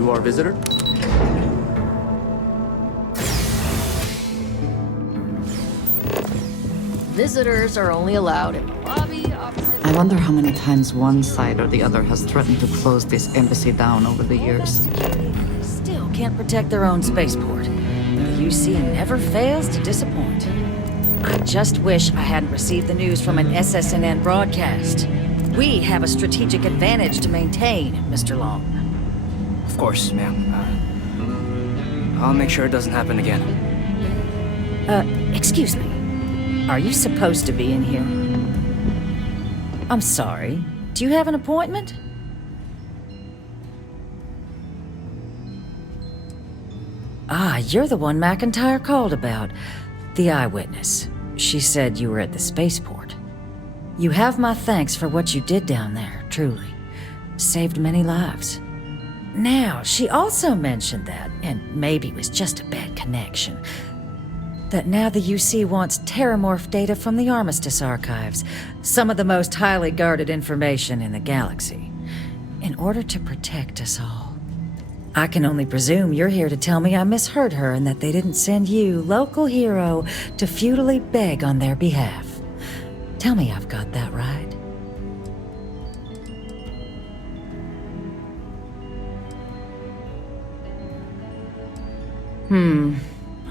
you our visitor? Visitors are only allowed in the lobby, opposite... I wonder how many times one side or the other has threatened to close this embassy down over the years. Still can't protect their own spaceport. The UC never fails to disappoint. I just wish I hadn't received the news from an SSNN broadcast. We have a strategic advantage to maintain, Mr. Long. Of course, ma'am. I'll make sure it doesn't happen again. Excuse me. Are you supposed to be in here? I'm sorry. Do you have an appointment? Ah, you're the one McIntyre called about. The eyewitness. She said you were at the spaceport. You have my thanks for what you did down there, truly. Saved many lives. Now, she also mentioned that, and maybe it was just a bad connection, that now the UC wants terramorph data from the Armistice archives, some of the most highly guarded information in the galaxy, in order to protect us all. I can only presume you're here to tell me I misheard her and that they didn't send you, local hero, to futilely beg on their behalf. Tell me I've got that right.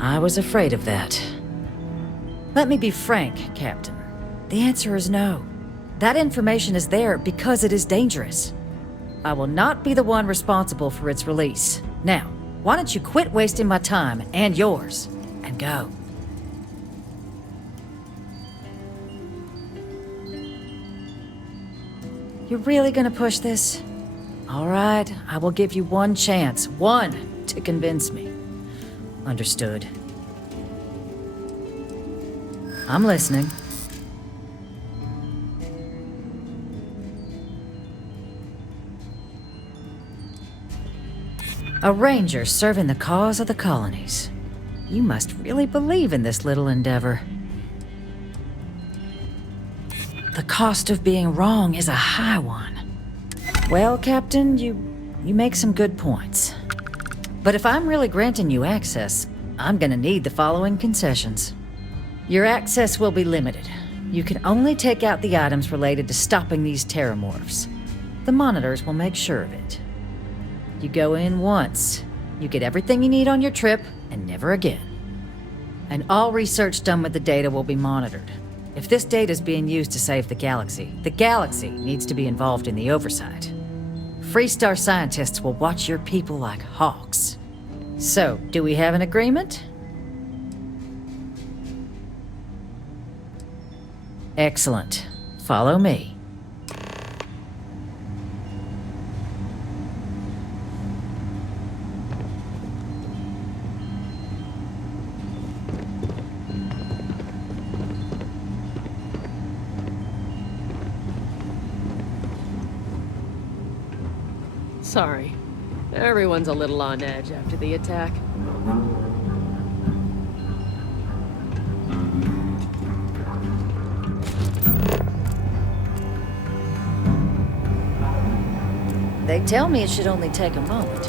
I was afraid of that. Let me be frank, Captain. The answer is no. That information is there because it is dangerous. I will not be the one responsible for its release. Now, why don't you quit wasting my time and yours, and go? You're really gonna push this? All right, I will give you one chance, one, to convince me. Understood. I'm listening. A ranger serving the cause of the colonies. You must really believe in this little endeavor. The cost of being wrong is a high one. Well, Captain, you make some good points. But if I'm really granting you access, I'm gonna need the following concessions. Your access will be limited. You can only take out the items related to stopping these terramorphs. The monitors will make sure of it. You go in once, you get everything you need on your trip, and never again. And all research done with the data will be monitored. If this data is being used to save the galaxy needs to be involved in the oversight. Freestar scientists will watch your people like hawks. So, do we have an agreement? Excellent. Follow me. Sorry. Everyone's a little on edge after the attack. They tell me it should only take a moment.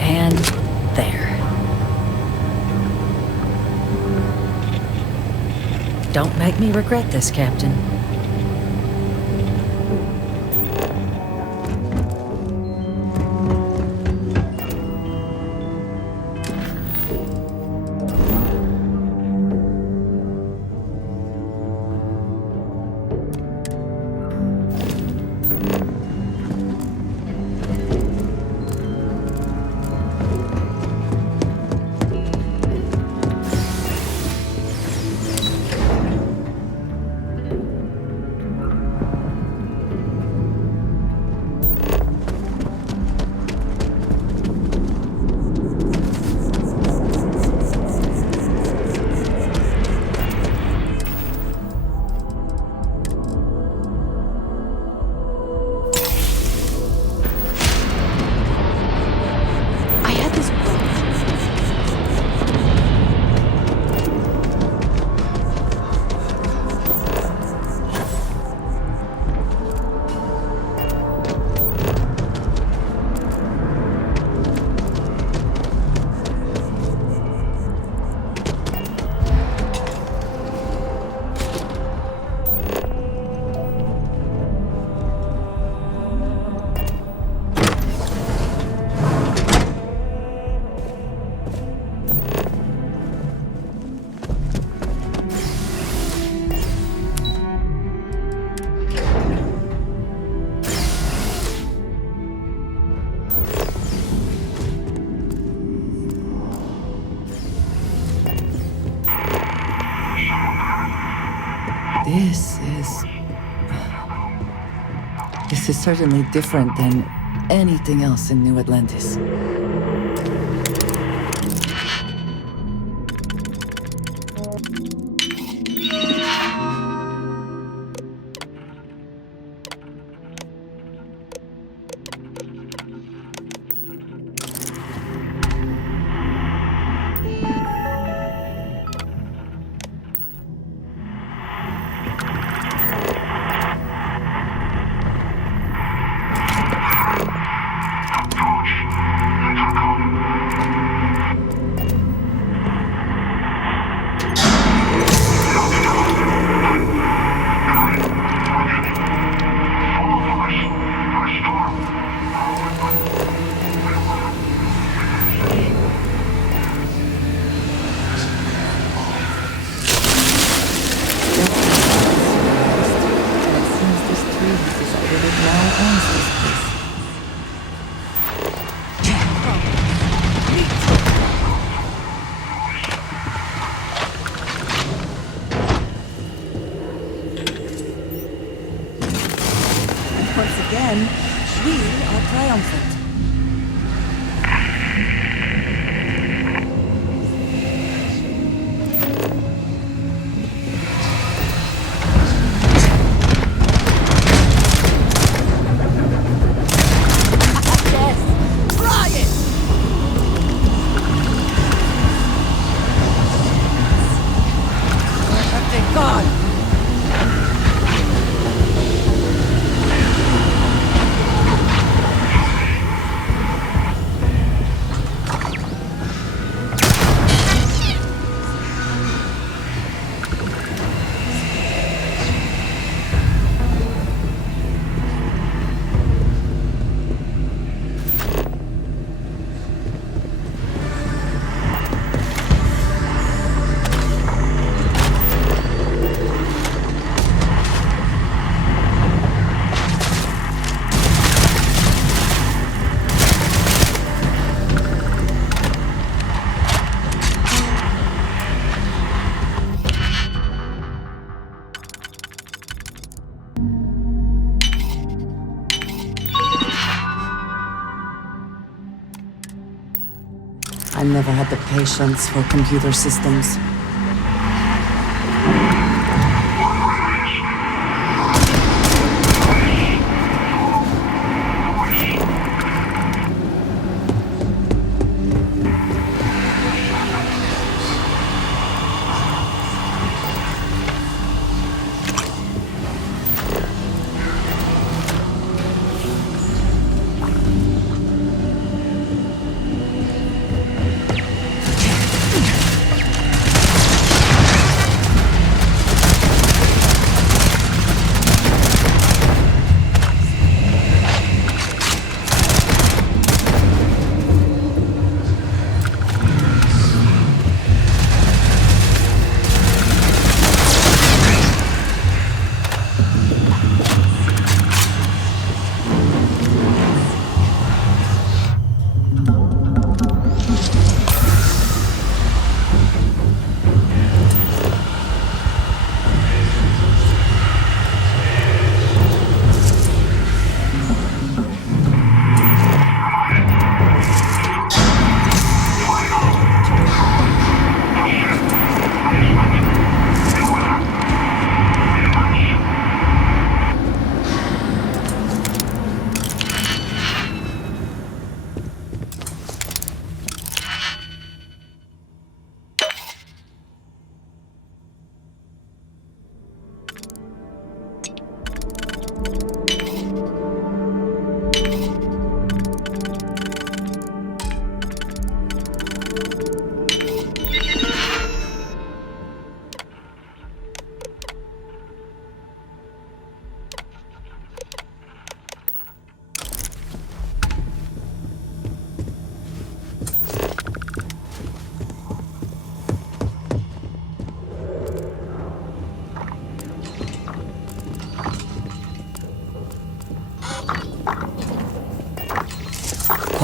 And there. Don't make me regret this, Captain. This is certainly different than anything else in New Atlantis. Once again, we are triumphant. I never had the patience for computer systems.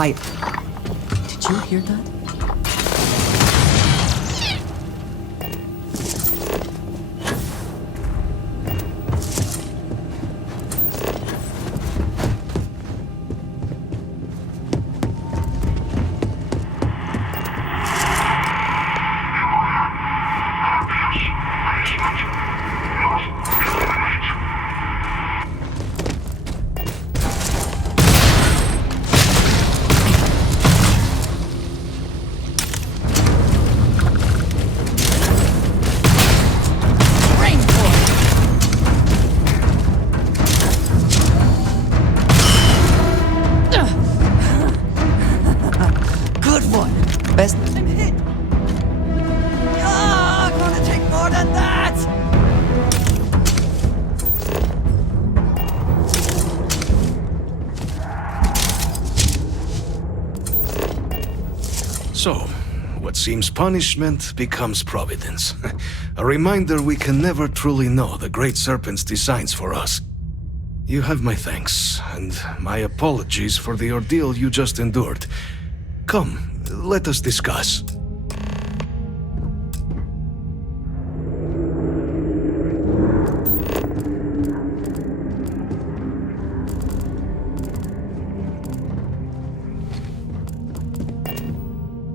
Quiet. Did you hear that? So, what seems punishment becomes providence. A reminder we can never truly know the Great Serpent's designs for us. You have my thanks, and my apologies for the ordeal you just endured. Come, let us discuss.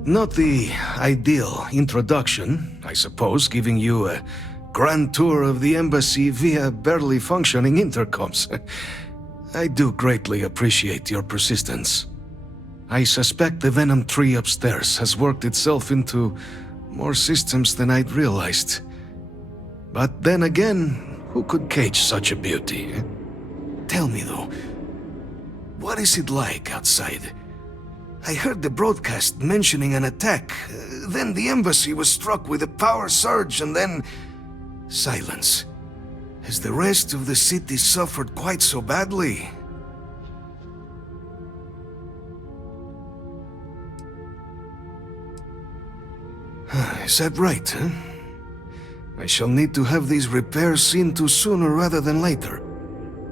Not the ideal introduction, I suppose, giving you a grand tour of the embassy via barely functioning intercoms. I do greatly appreciate your persistence. I suspect the Venom tree upstairs has worked itself into more systems than I'd realized. But then again, who could cage such a beauty? Tell me though, what is it like outside? I heard the broadcast mentioning an attack, then the embassy was struck with a power surge and then... silence. Has the rest of the city suffered quite so badly? Is that right, huh? I shall need to have these repairs seen to sooner rather than later.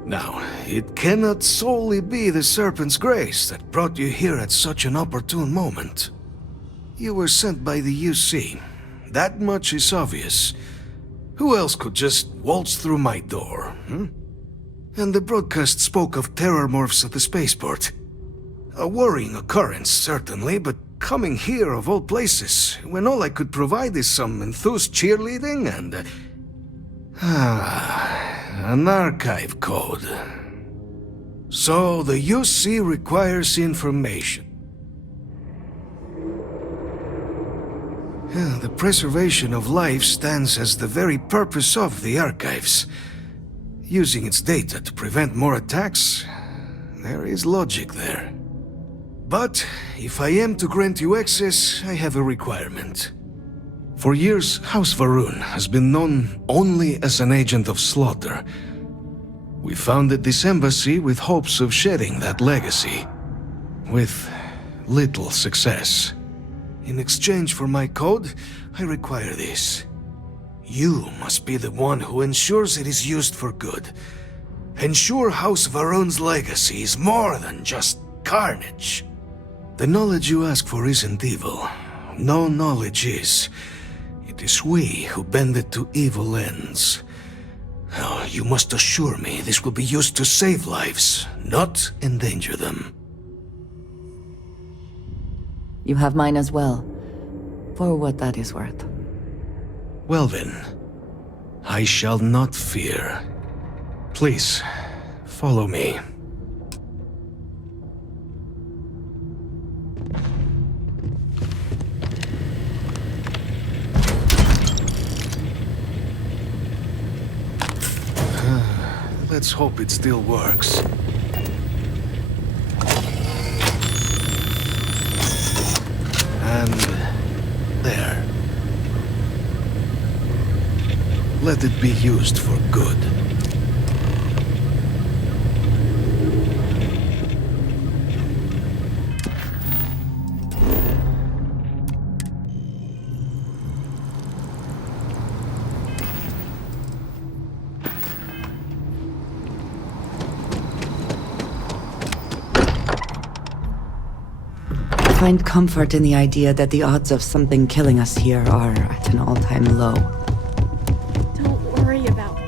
Now, it cannot solely be the Serpent's grace that brought you here at such an opportune moment. You were sent by the UC. That much is obvious. Who else could just waltz through my door, hmm? And the broadcast spoke of terror morphs at the spaceport. A worrying occurrence, certainly, but coming here of all places, when all I could provide is some enthused cheerleading and... an archive code. So the UC requires information. The preservation of life stands as the very purpose of the archives. Using its data to prevent more attacks, there is logic there. But if I am to grant you access, I have a requirement. For years, House Varun has been known only as an agent of slaughter. We founded this embassy with hopes of shedding that legacy, with little success. In exchange for my code, I require this. You must be the one who ensures it is used for good. Ensure House Varun's legacy is more than just carnage. The knowledge you ask for isn't evil. No knowledge is. It is we who bend it to evil ends. Now, you must assure me this will be used to save lives, not endanger them. You have mine as well, for what that is worth. Well then, I shall not fear. Please, follow me. Let's hope it still works. And there. Let it be used for good. I find comfort in the idea that the odds of something killing us here are at an all-time low. Don't worry about it.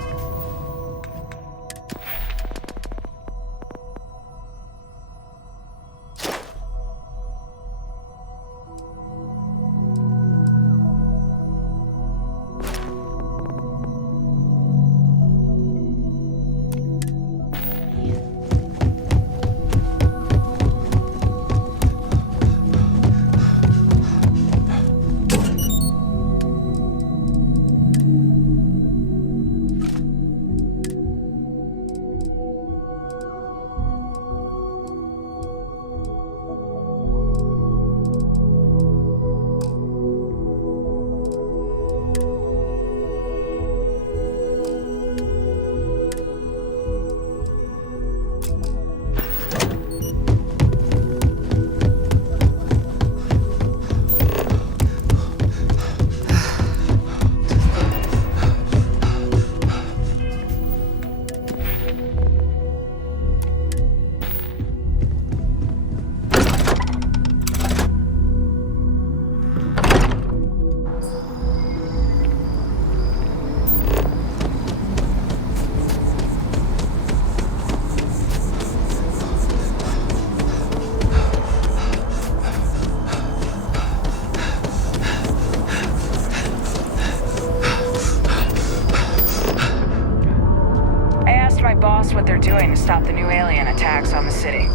my boss what they're doing to stop the new alien attacks on the city.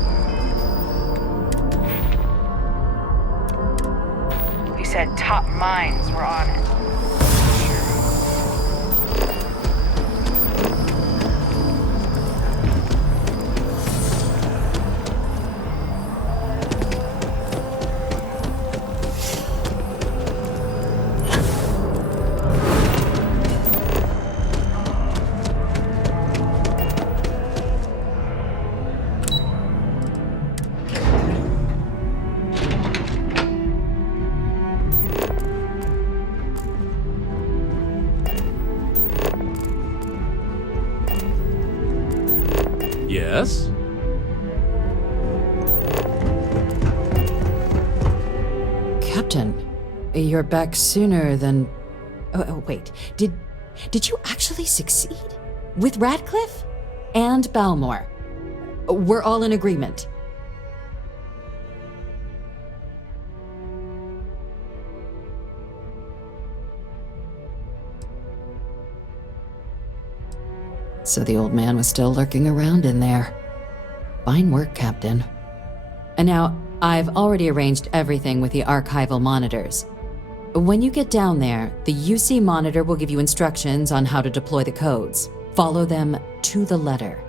He said top minds were on it. Yes? Captain, you're back sooner than... Oh, wait. Did you actually succeed? With Radcliffe? And Balmore? We're all in agreement. So the old man was still lurking around in there. Fine work, Captain. And now, I've already arranged everything with the archival monitors. When you get down there, the UC monitor will give you instructions on how to deploy the codes. Follow them to the letter.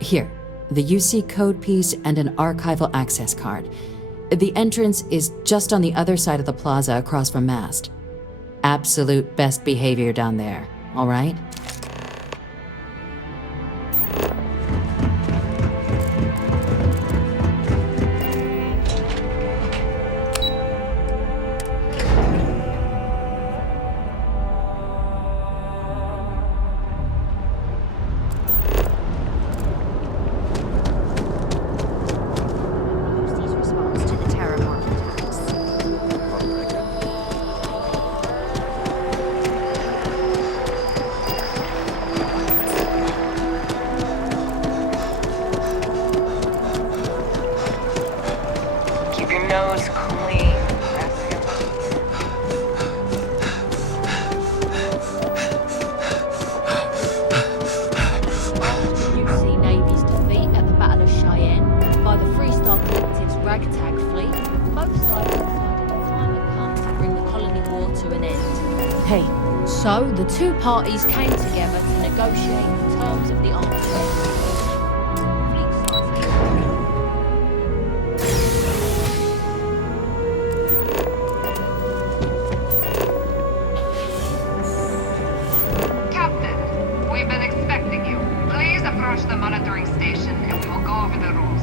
Here, the UC code piece and an archival access card. The entrance is just on the other side of the plaza across from Mast. Absolute best behavior down there, all right? Keep your nose clean. UC Navy's defeat at the Battle of Cheyenne by the Freestar Collective's ragtag fleet, both sides decided the time had come to bring the colony war to an end. Hey, so the two parties came together to negotiate the terms of the armistice. Fleet size Captain, we've been expecting you. Please approach the monitoring station and we will go over the rules.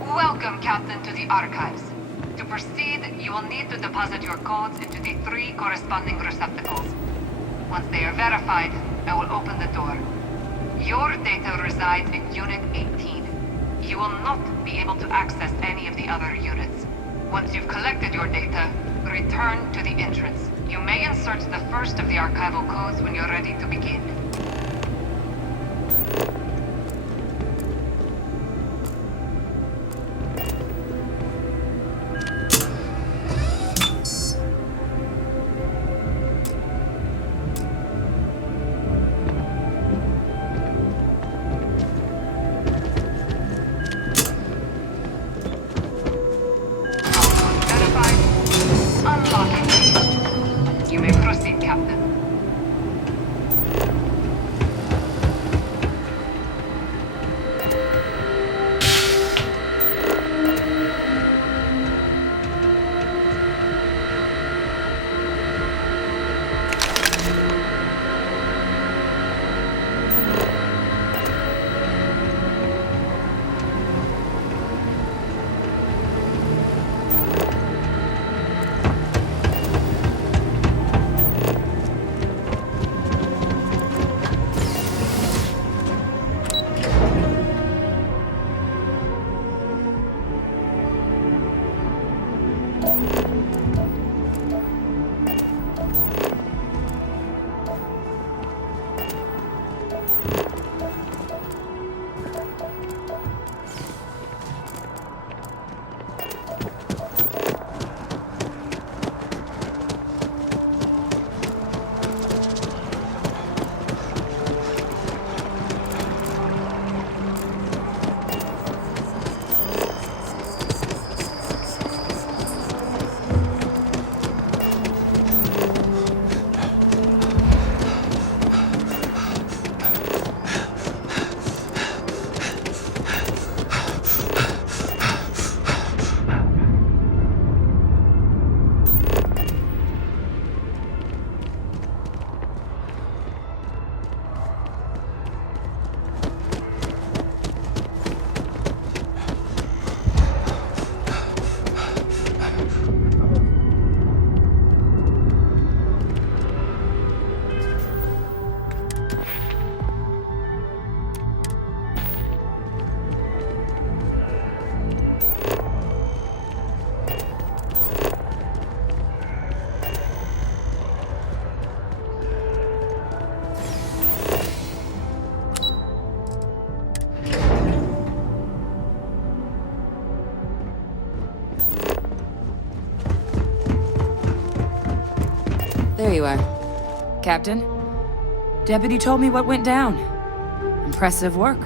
Welcome, Captain, to the archives. To proceed, you will need to deposit your codes into the 3 corresponding receptacles. Once they are verified, I will open the door. Your data resides in Unit 18. You will not be able to access any of the other units. Once you've collected your data, return to the entrance. You may insert the first of the archival codes when you're ready to begin. Verified. Unlocking. You may proceed, Captain. There you are. Captain, Deputy told me what went down. Impressive work.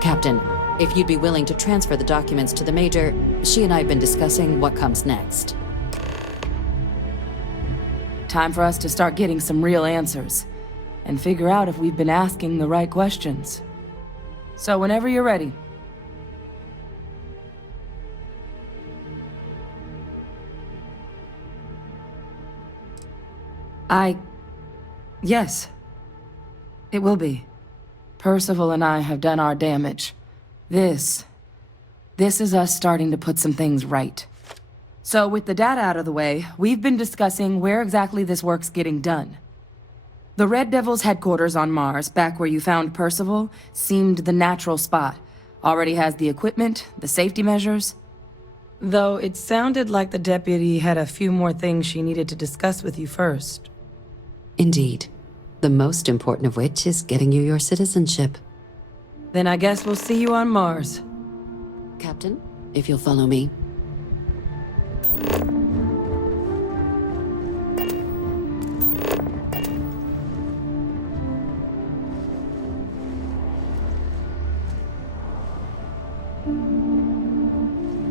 Captain, if you'd be willing to transfer the documents to the Major, she and I have been discussing what comes next. Time for us to start getting some real answers, and figure out if we've been asking the right questions. So whenever you're ready. Yes. It will be. Percival and I have done our damage. This is us starting to put some things right. So with the data out of the way, we've been discussing where exactly this work's getting done. The Red Devil's headquarters on Mars, back where you found Percival, seemed the natural spot. Already has the equipment, the safety measures. Though it sounded like the deputy had a few more things she needed to discuss with you first. Indeed. The most important of which is getting you your citizenship. Then I guess we'll see you on Mars. Captain, if you'll follow me.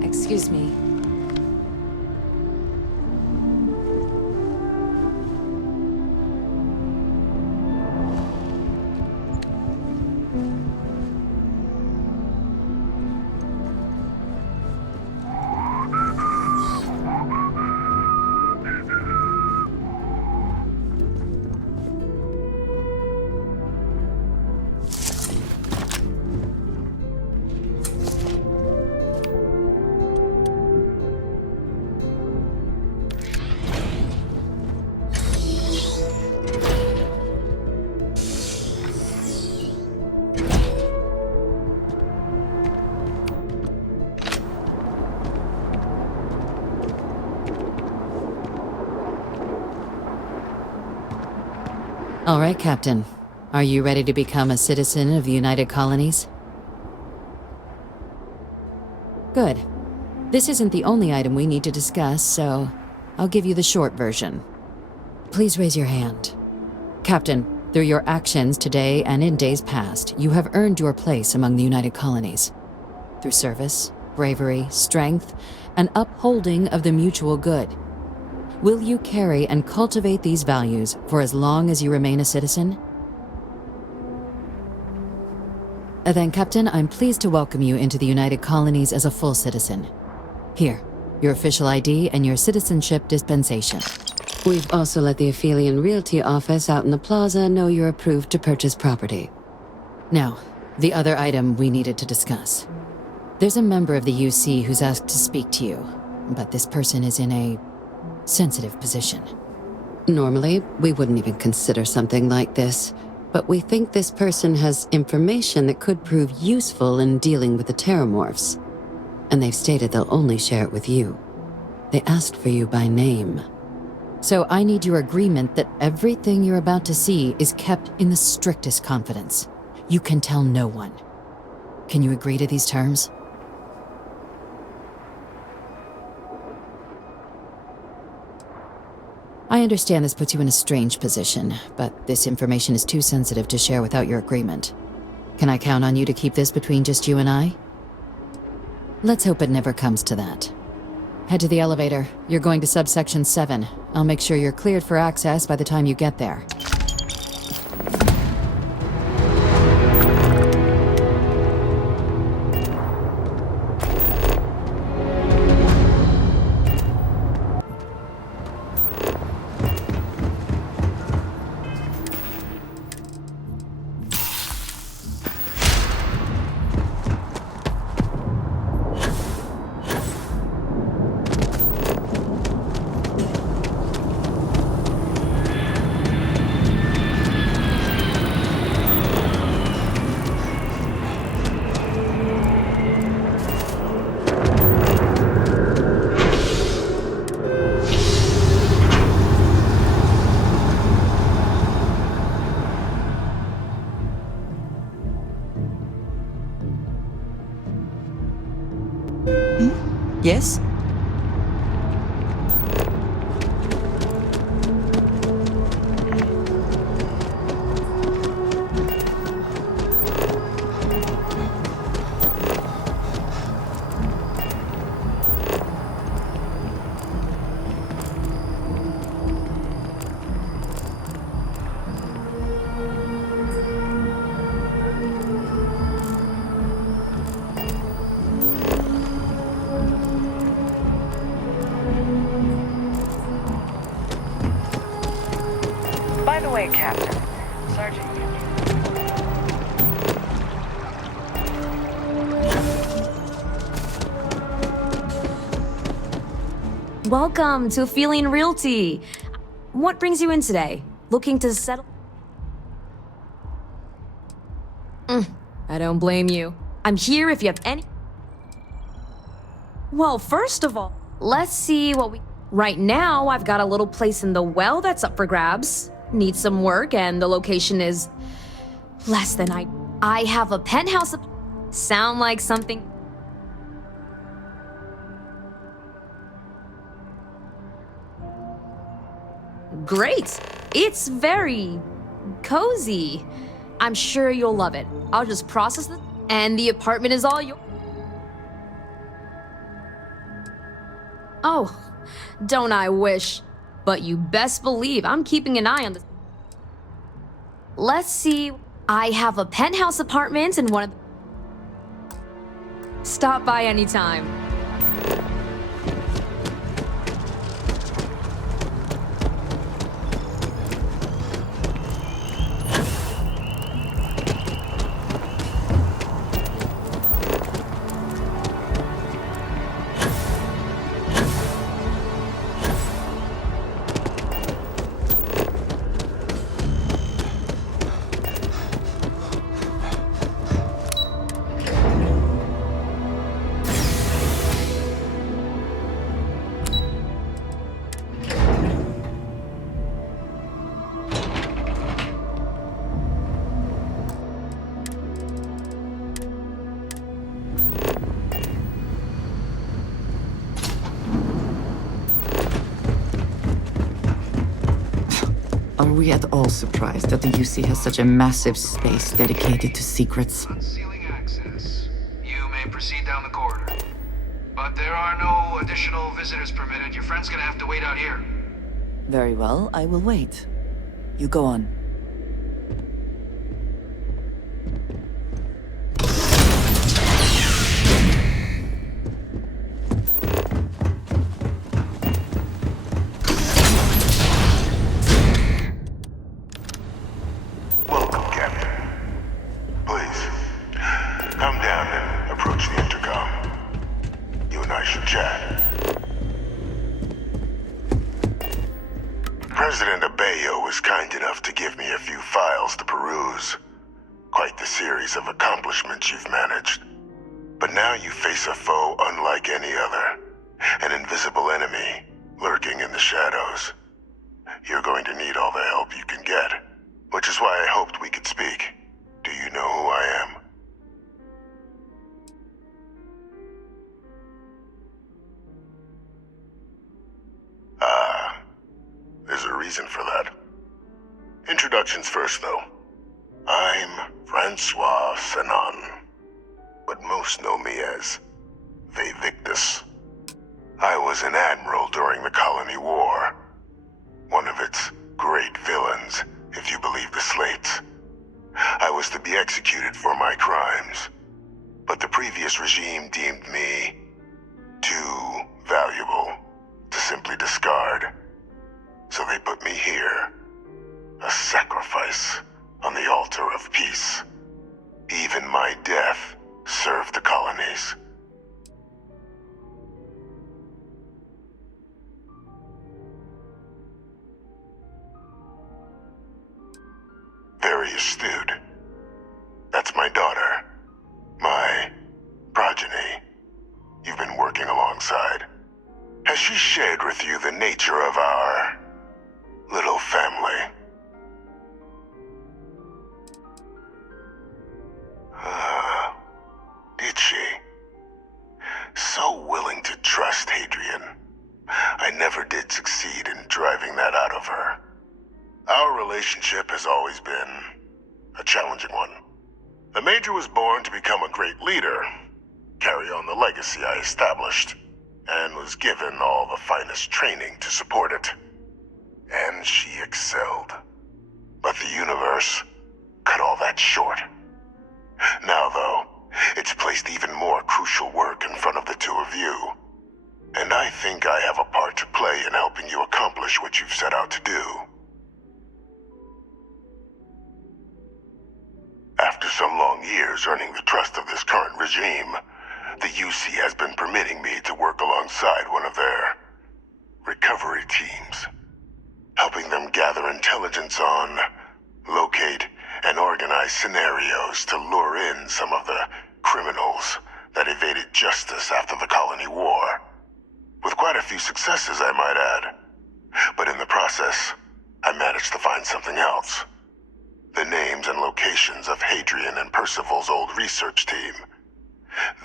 Excuse me. All right, Captain. Are you ready to become a citizen of the United Colonies? Good. This isn't the only item we need to discuss, so I'll give you the short version. Please raise your hand. Captain, through your actions today and in days past, you have earned your place among the United Colonies. Through service, bravery, strength, and upholding of the mutual good. Will you carry and cultivate these values for as long as you remain a citizen? Then, Captain, I'm pleased to welcome you into the United Colonies as a full citizen. Here, your official ID and your citizenship dispensation. We've also let the Aphelion Realty office out in the plaza know you're approved to purchase property. Now, the other item we needed to discuss. There's a member of the UC who's asked to speak to you, but this person is in a sensitive position. Normally, we wouldn't even consider something like this, but we think this person has information that could prove useful in dealing with the Terramorphs. And they've stated they'll only share it with you. They asked for you by name. So I need your agreement that everything you're about to see is kept in the strictest confidence. You can tell no one. Can you agree to these terms? I understand this puts you in a strange position, but this information is too sensitive to share without your agreement. Can I count on you to keep this between just you and I? Let's hope it never comes to that. Head to the elevator. You're going to subsection 7. I'll make sure you're cleared for access by the time you get there. Yes? By the way, Captain, Sergeant. Welcome to Feeling Realty. What brings you in today? Looking to settle? I don't blame you. I'm here if you have any... Well, first of all, let's see what we... Right now, I've got a little place in the well that's up for grabs. Needs some work, and the location is... less than I have a penthouse... Sound like something... Great! It's very... cozy. I'm sure you'll love it. I'll just process it, and the apartment is all yours. Oh, don't I wish. But you best believe I'm keeping an eye on this. Let's see. I have a penthouse apartment in one of the... Stop by anytime. Are we at all surprised that the UC has such a massive space dedicated to secrets? Unsealing access. You may proceed down the corridor. But there are no additional visitors permitted. Your friend's gonna have to wait out here. Very well, I will wait. You go on. Welcome, Captain. Please, come down and approach the intercom. You and I should chat. President Abeyo was kind enough to give me a few files to peruse. Quite the series of accomplishments you've managed. But now you face a foe unlike any other. An invisible enemy, lurking in the shadows. You're going to need all the help you can get. Which is why I hoped we could speak. Do you know who I am? There's a reason for that. Introductions first, though. I'm Francois Sanon, but most know me as Vivictus. I was an admiral during the Colony War. One of its great villains, if you believe the slates. I was to be executed for my crimes, but the previous regime deemed me too valuable to simply discard. So they put me here, a sacrifice on the altar of peace. Even my death served the colonies. Very astute. That's my daughter. My progeny. You've been working alongside. Has she shared with you the nature of our little family? Did she? So willing to relationship has always been a challenging one. The Major was born to become a great leader, carry on the legacy I established, and was given all the finest training to support it. And she excelled. But the universe cut all that short. Now, though, it's placed even more crucial work in front of the two of you. And I think I have a part to play in helping you accomplish what you've set out to do. After some long years earning the trust of this current regime, the UC has been permitting me to work alongside one of their recovery teams, helping them gather intelligence on, locate, and organize scenarios to lure in some of the criminals that evaded justice after the colony war. With quite a few successes, I might add. But in the process, I managed to find something else. The names and locations of Hadrian and Percival's old research team.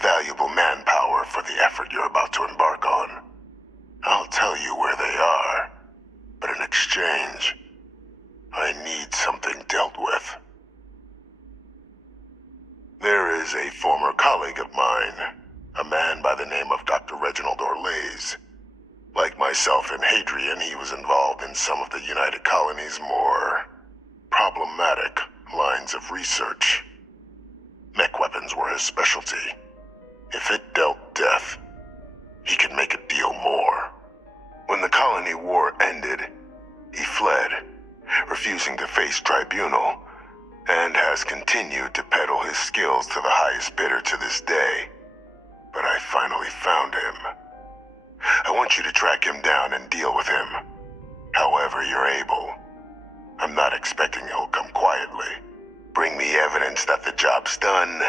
Valuable manpower for the effort you're about to embark on. I'll tell you where they are, but in exchange, I need something dealt with. There is a former colleague of mine, a man by the name of Dr. Reginald Orlaise. Like myself and Hadrian, he was involved in some of the United Colony's more problematic lines of research. Mech weapons were his specialty. If it dealt death, he could make a deal more. When the colony war ended, he fled, refusing to face tribunal, and has continued to peddle his skills to the highest bidder to this day. But I finally found him. I want you to track him down and deal with him, however you're able. I'm not expecting he'll come quietly. Bring me evidence that the job's done,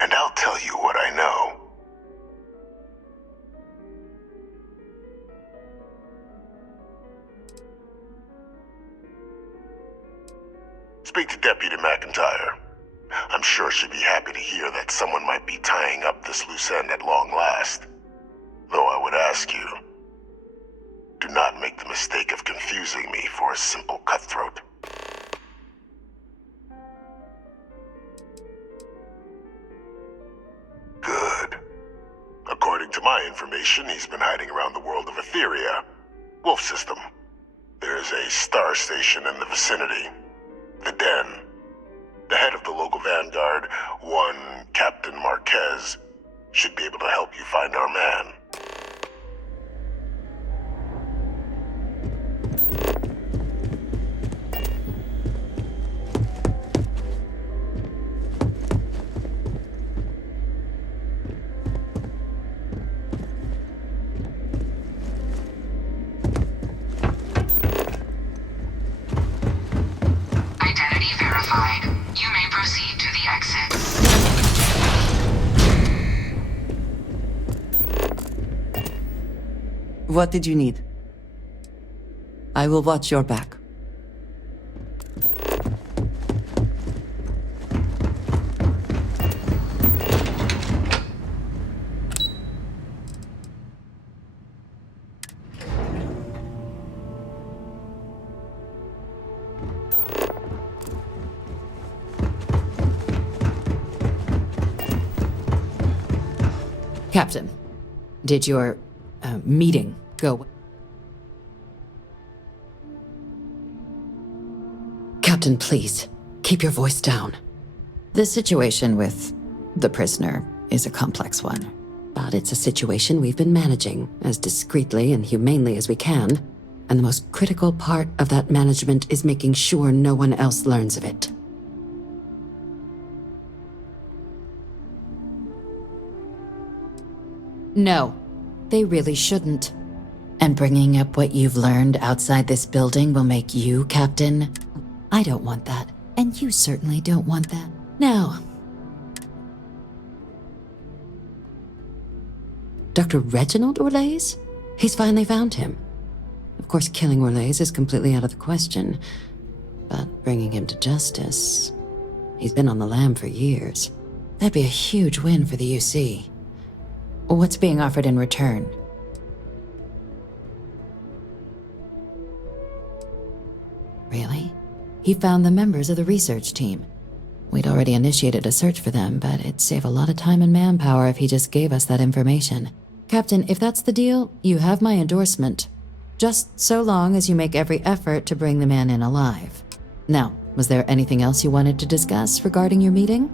and I'll tell you what I know. Speak to Deputy McIntyre. I'm sure she'd be happy to hear that someone might be tying up this loose end at long last. Though I would ask you, do not make the mistake of confusing me for a simple cutthroat. Good. According to my information, he's been hiding around the world of Etheria, Wolf System. There's a star station in the vicinity, the Den. The head of the local vanguard, one Captain Marquez, should be able to help you find our man. Identity verified. You may proceed to the exit. What did you need? I will watch your back. Captain, did your meeting go? Captain, please, keep your voice down. The situation with the prisoner is a complex one. But it's a situation we've been managing as discreetly and humanely as we can, and the most critical part of that management is making sure no one else learns of it. No, they really shouldn't. And bringing up what you've learned outside this building will make you captain? I don't want that, and you certainly don't want that. Now, Dr. Reginald Orlaise? He's finally found him. Of course, killing Orlaise is completely out of the question, but bringing him to justice... He's been on the lam for years. That'd be a huge win for the UC. What's being offered in return? Really? He found the members of the research team. We'd already initiated a search for them, but it'd save a lot of time and manpower if he just gave us that information. Captain, if that's the deal, you have my endorsement. Just so long as you make every effort to bring the man in alive. Now, was there anything else you wanted to discuss regarding your meeting?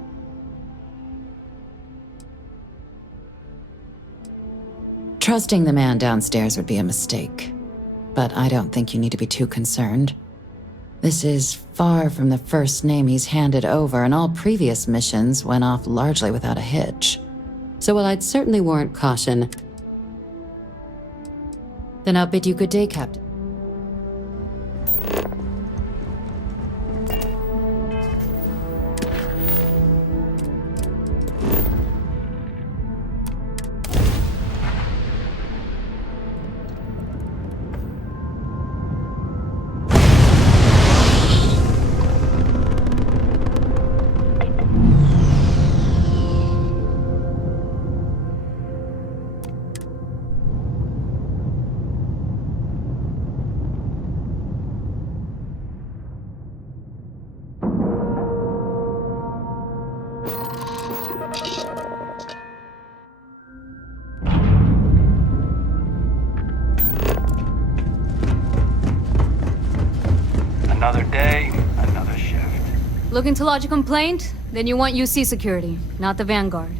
Trusting the man downstairs would be a mistake, but I don't think you need to be too concerned. This is far from the first name he's handed over, and all previous missions went off largely without a hitch. So while I'd certainly warrant caution, then I'll bid you good day, Captain. Another day, another shift. Looking to lodge a complaint? Then you want UC security, not the Vanguard.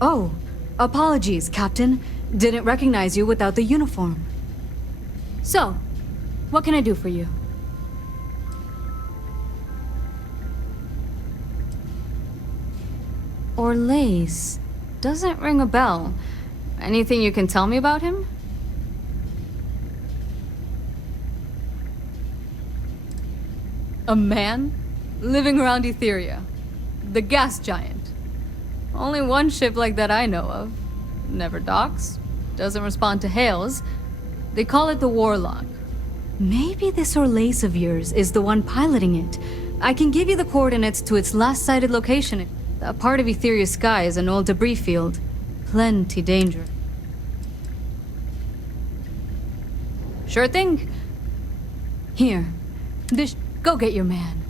Oh, apologies, Captain. Didn't recognize you without the uniform. So, what can I do for you? Orlace. Doesn't ring a bell. Anything you can tell me about him? A man? Living around Etheria. The gas giant. Only one ship like that I know of. Never docks. Doesn't respond to hails. They call it the Warlock. Maybe this Orlace of yours is the one piloting it. I can give you the coordinates to its last sighted location. That part of Etheria's sky is an old debris field. Plenty dangerous. Sure thing. Here. Go get your man.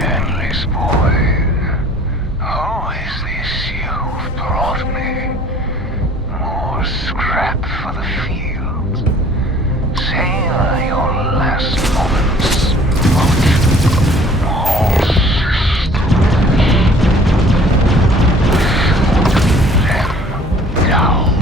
Endless boy. Who is this you've brought me? More scrap for the field. Savor your last moments. All systems. Them down.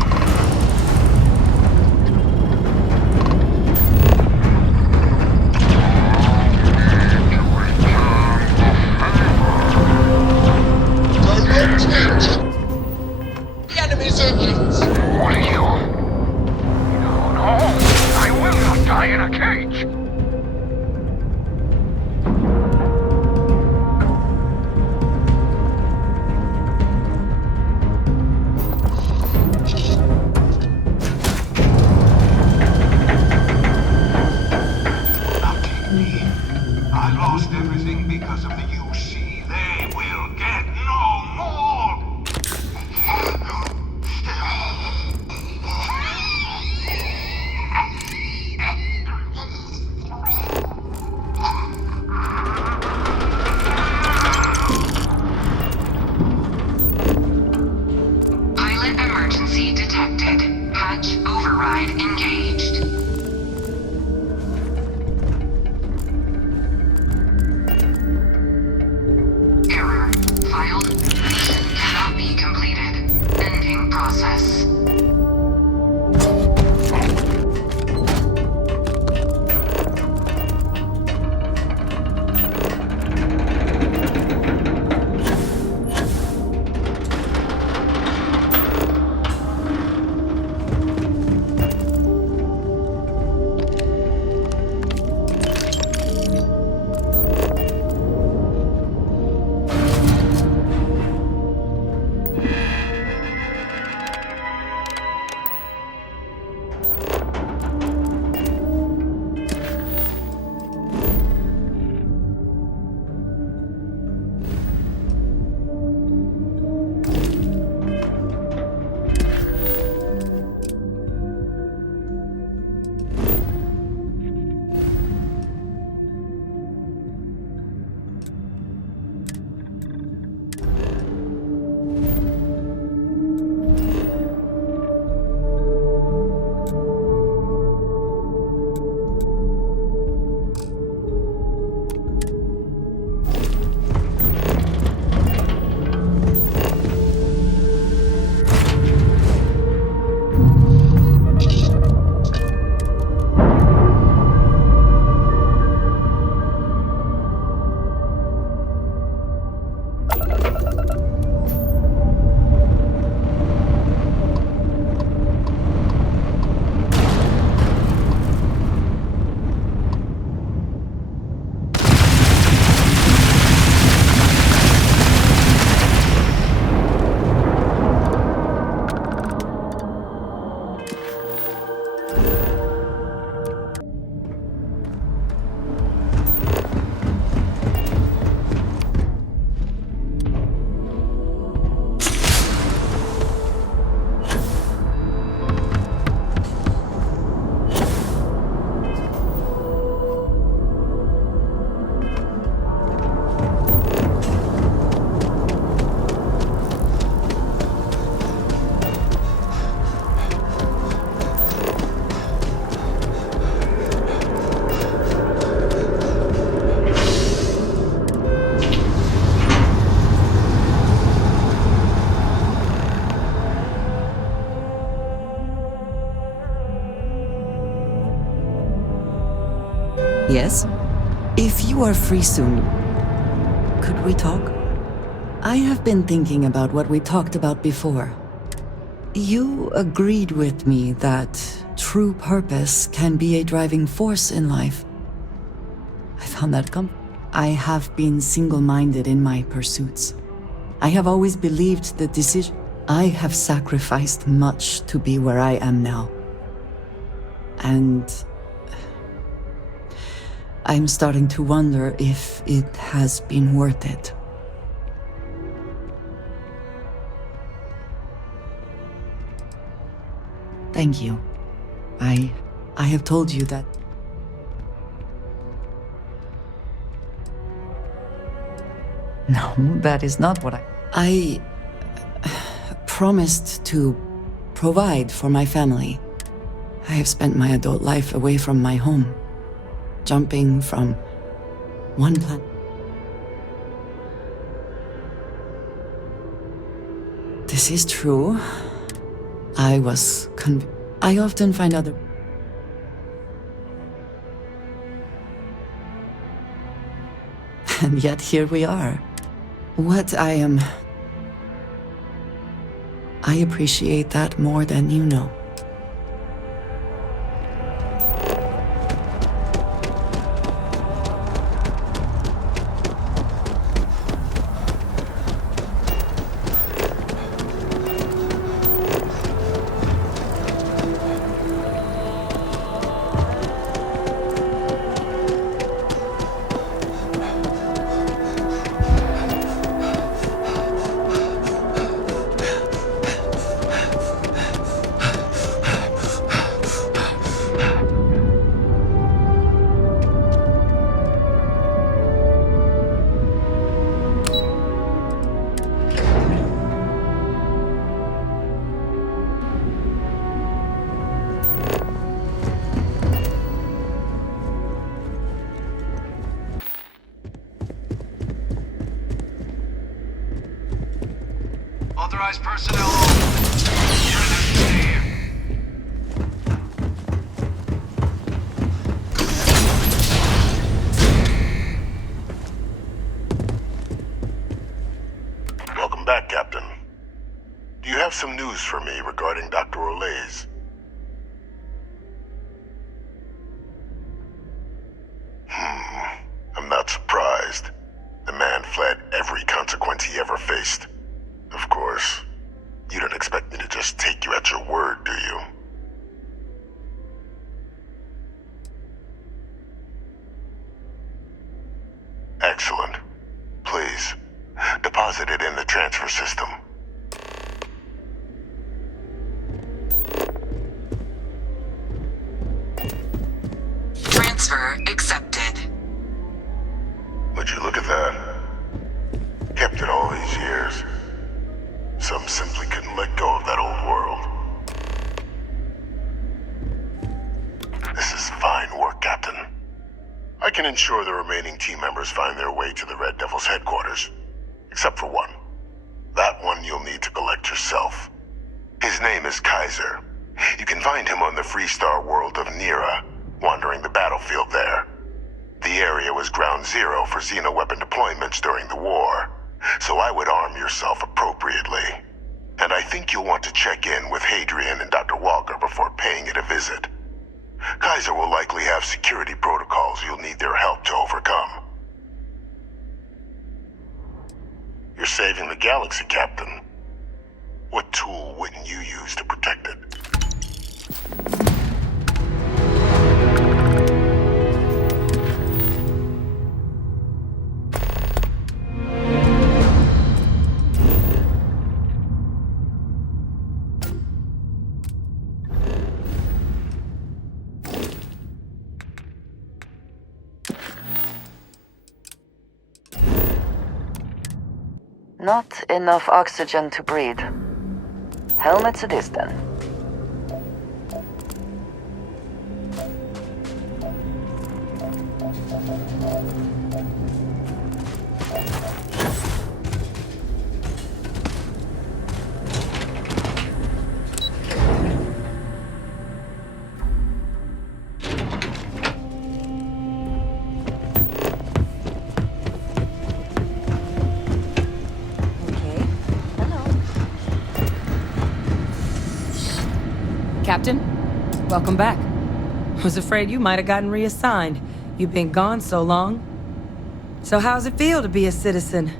The enemy's engines! What are you? No, I will not die in a cage! Lucky me. I lost everything because of the UC. They will get no more! Pilot emergency detected. Hatch override engaged. Yes? If you are free soon, could we talk? I have been thinking about what we talked about before. You agreed with me that true purpose can be a driving force in life. I found that I have been single-minded in my pursuits. I have always believed the decision. I have sacrificed much to be where I am now. And I'm starting to wonder if it has been worth it. Thank you. I have told you that. No, that is not what I promised to provide for my family. I have spent my adult life away from my home, jumping from one planet. This is true. I was I often find other... And yet here we are. I appreciate that more than you know. Authorized personnel only. You're gonna have to stay here. Welcome back, Captain. Do you have some news for me regarding Dr. Olays? I'm not surprised. The man fled every consequence he ever faced. Of course, you don't expect me to just take you at your word, do you? Excellent. Please, deposit it in the transfer system. Transfer accepted. Would you look at that? Kept it all these years. Some simply couldn't let go of that old world. This is fine work, Captain. I can ensure the remaining team members find their way to the Red Devil's headquarters. Except for one. That one you'll need to collect yourself. His name is Kaiser. You can find him on the Freestar world of Nira, wandering the battlefield there. The area was ground zero for xeno-weapon deployments during the war, so I would arm yourself appropriately. And I think you'll want to check in with Hadrian and Dr. Walker before paying it a visit. Kaiser will likely have security protocols you'll need their help to overcome. You're saving the galaxy, Captain. What tool wouldn't you use to protect it? Not enough oxygen to breathe. Helmets it is then. Captain, welcome back. Was afraid you might have gotten reassigned. You've been gone so long. So how's it feel to be a citizen?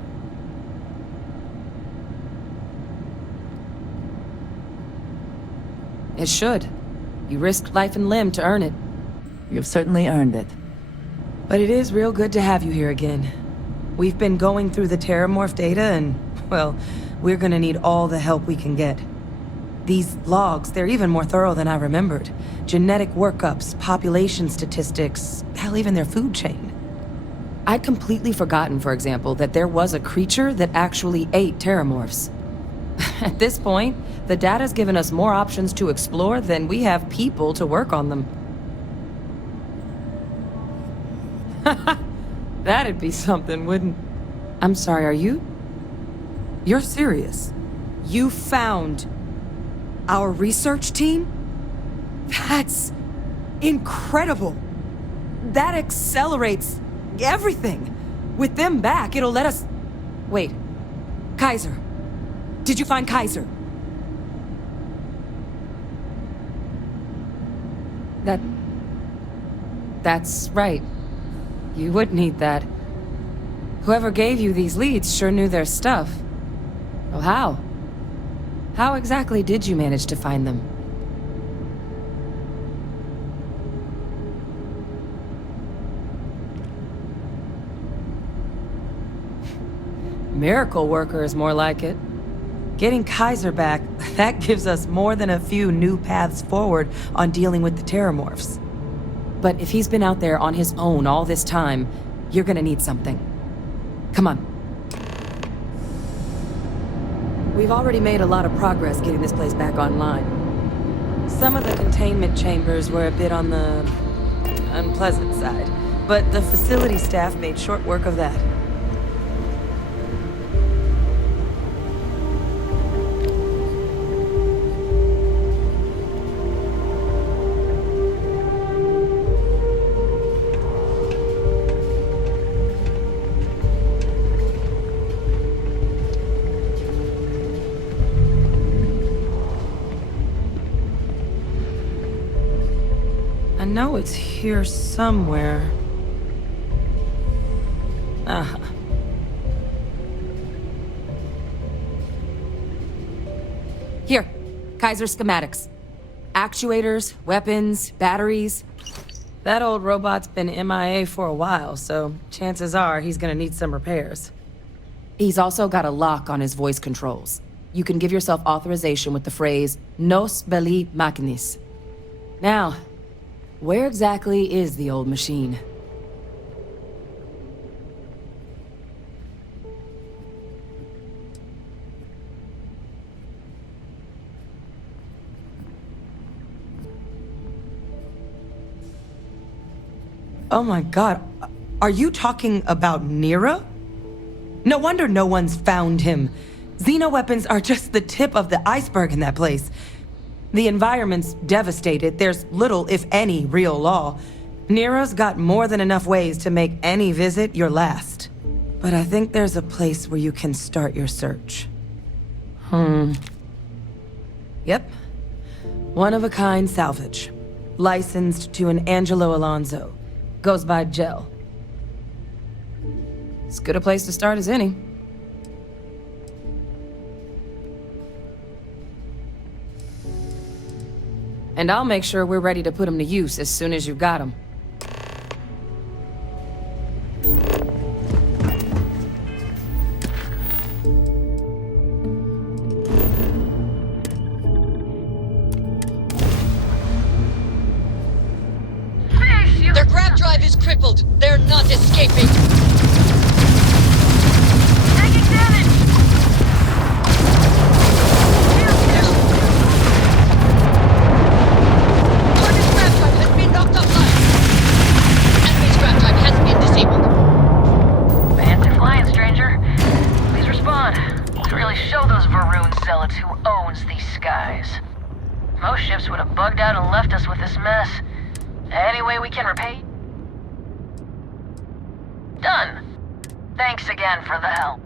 It should. You risked life and limb to earn it. You've certainly earned it. But it is real good to have you here again. We've been going through the Terramorph data and, well, we're gonna need all the help we can get. These logs, they're even more thorough than I remembered. Genetic workups, population statistics, hell, even their food chain. I'd completely forgotten, for example, that there was a creature that actually ate Terramorphs. At this point, the data's given us more options to explore than we have people to work on them. That'd be something, wouldn't... I'm sorry, are you? You're serious? You found our research team? That's incredible. That accelerates everything. With them back, it'll let us... Wait. Kaiser. Did you find Kaiser? That's right. You would need that. Whoever gave you these leads sure knew their stuff. Well, how? How exactly did you manage to find them? Miracle worker is more like it. Getting Kaiser back, that gives us more than a few new paths forward on dealing with the Terramorphs. But if he's been out there on his own all this time, you're gonna need something. Come on. We've already made a lot of progress getting this place back online. Some of the containment chambers were a bit on the unpleasant side, but the facility staff made short work of that. I know it's here somewhere. Uh-huh. Here, Kaiser schematics. Actuators, weapons, batteries. That old robot's been MIA for a while, so chances are he's gonna need some repairs. He's also got a lock on his voice controls. You can give yourself authorization with the phrase, Nos belli machinis. Now, where exactly is the old machine? Oh my god, are you talking about Nira? No wonder no one's found him. Xenoweapons are just the tip of the iceberg in that place. The environment's devastated. There's little, if any, real law. Nira's got more than enough ways to make any visit your last. But I think there's a place where you can start your search. Yep. One-of-a-kind salvage. Licensed to an Angelo Alonso. Goes by Gel. As good a place to start as any. And I'll make sure we're ready to put them to use as soon as you've got them. Their grab drive is crippled. They're not escaping. Taking damage! Target's grab drive has been knocked offline. Enemy's grab drive has been disabled. Fancy flying, stranger. Please respond. To really show those Varun zealots who owns these skies. Most ships would have bugged out and left us with this mess. Any way we can repay? Done. Thanks again for the help.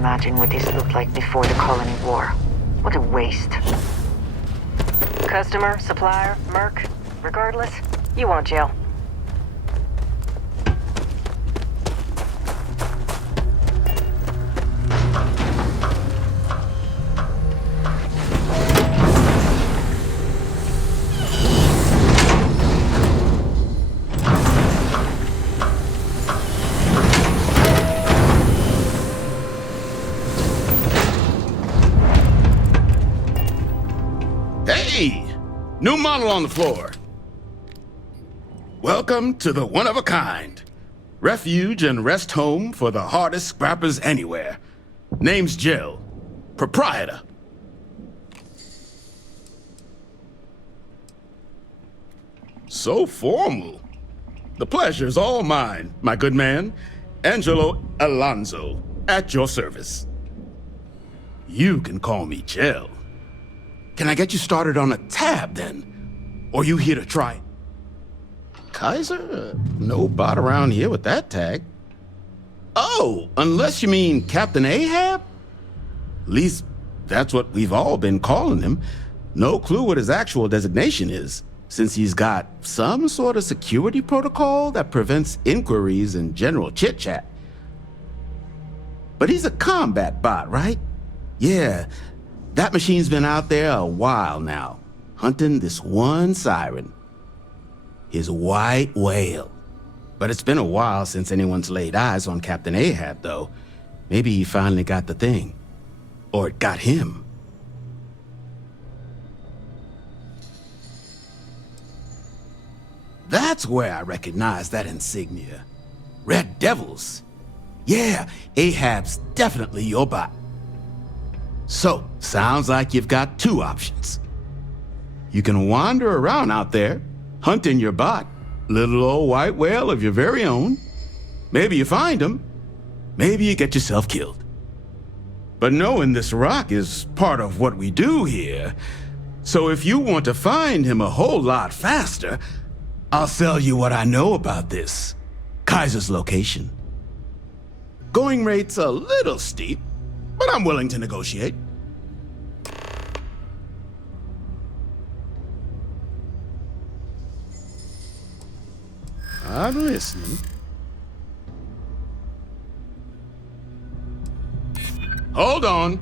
imagine what this looked like before the colony war. What a waste. Customer, supplier, merc, regardless, you want jail. Hey! New model on the floor. Welcome to the one-of-a-kind. Refuge and rest home for the hardest scrappers anywhere. Name's Jill. Proprietor. So formal. The pleasure's all mine, my good man. Angelo Alonso, at your service. You can call me Jill. Can I get you started on a tab, then? Or you here to try? Kaiser? No bot around here with that tag. Oh, unless you mean Captain Ahab? At least, that's what we've all been calling him. No clue what his actual designation is, since he's got some sort of security protocol that prevents inquiries and general chit-chat. But he's a combat bot, right? Yeah. That machine's been out there a while now, hunting this one siren. His white whale. But it's been a while since anyone's laid eyes on Captain Ahab, though. Maybe he finally got the thing. Or it got him. That's where I recognize that insignia. Red Devils. Yeah, Ahab's definitely your bot. So, sounds like you've got two options. You can wander around out there, hunting your bot, little old white whale of your very own. Maybe you find him, maybe you get yourself killed. But knowing this rock is part of what we do here, so if you want to find him a whole lot faster, I'll sell you what I know about this. Kaiser's location. Going rate's a little steep, but I'm willing to negotiate. I'm listening. Hold on.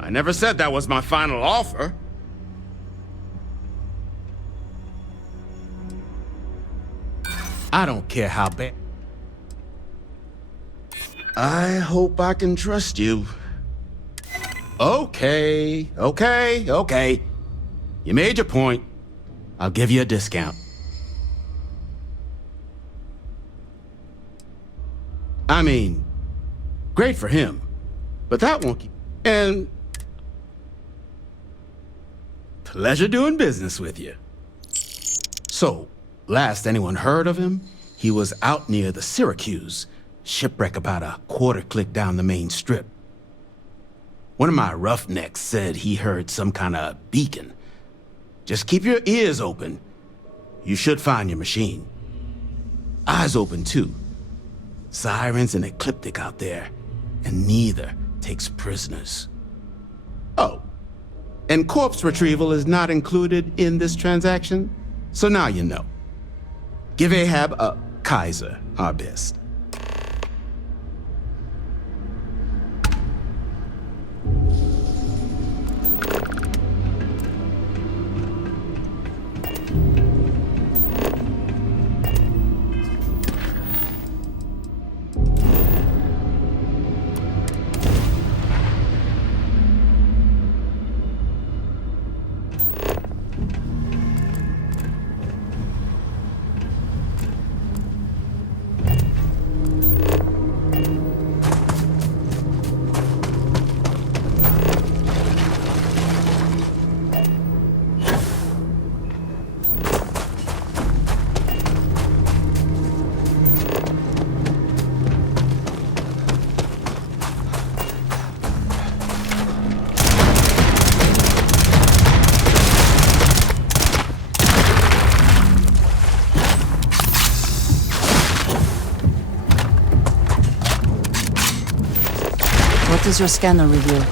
I never said that was my final offer. I don't care how bad. I hope I can trust you. Okay. You made your point. I'll give you a discount. I mean, great for him, but that won't keep... And... pleasure doing business with you. So, last anyone heard of him, he was out near the Syracuse, shipwreck about a quarter click down the main strip. One of my roughnecks said he heard some kind of beacon. Just keep your ears open. You should find your machine. Eyes open, too. Sirens and ecliptic out there, and neither takes prisoners. Oh, and corpse retrieval is not included in this transaction, so now you know. Give Ahab a Kaiser our best. What does your scanner reveal?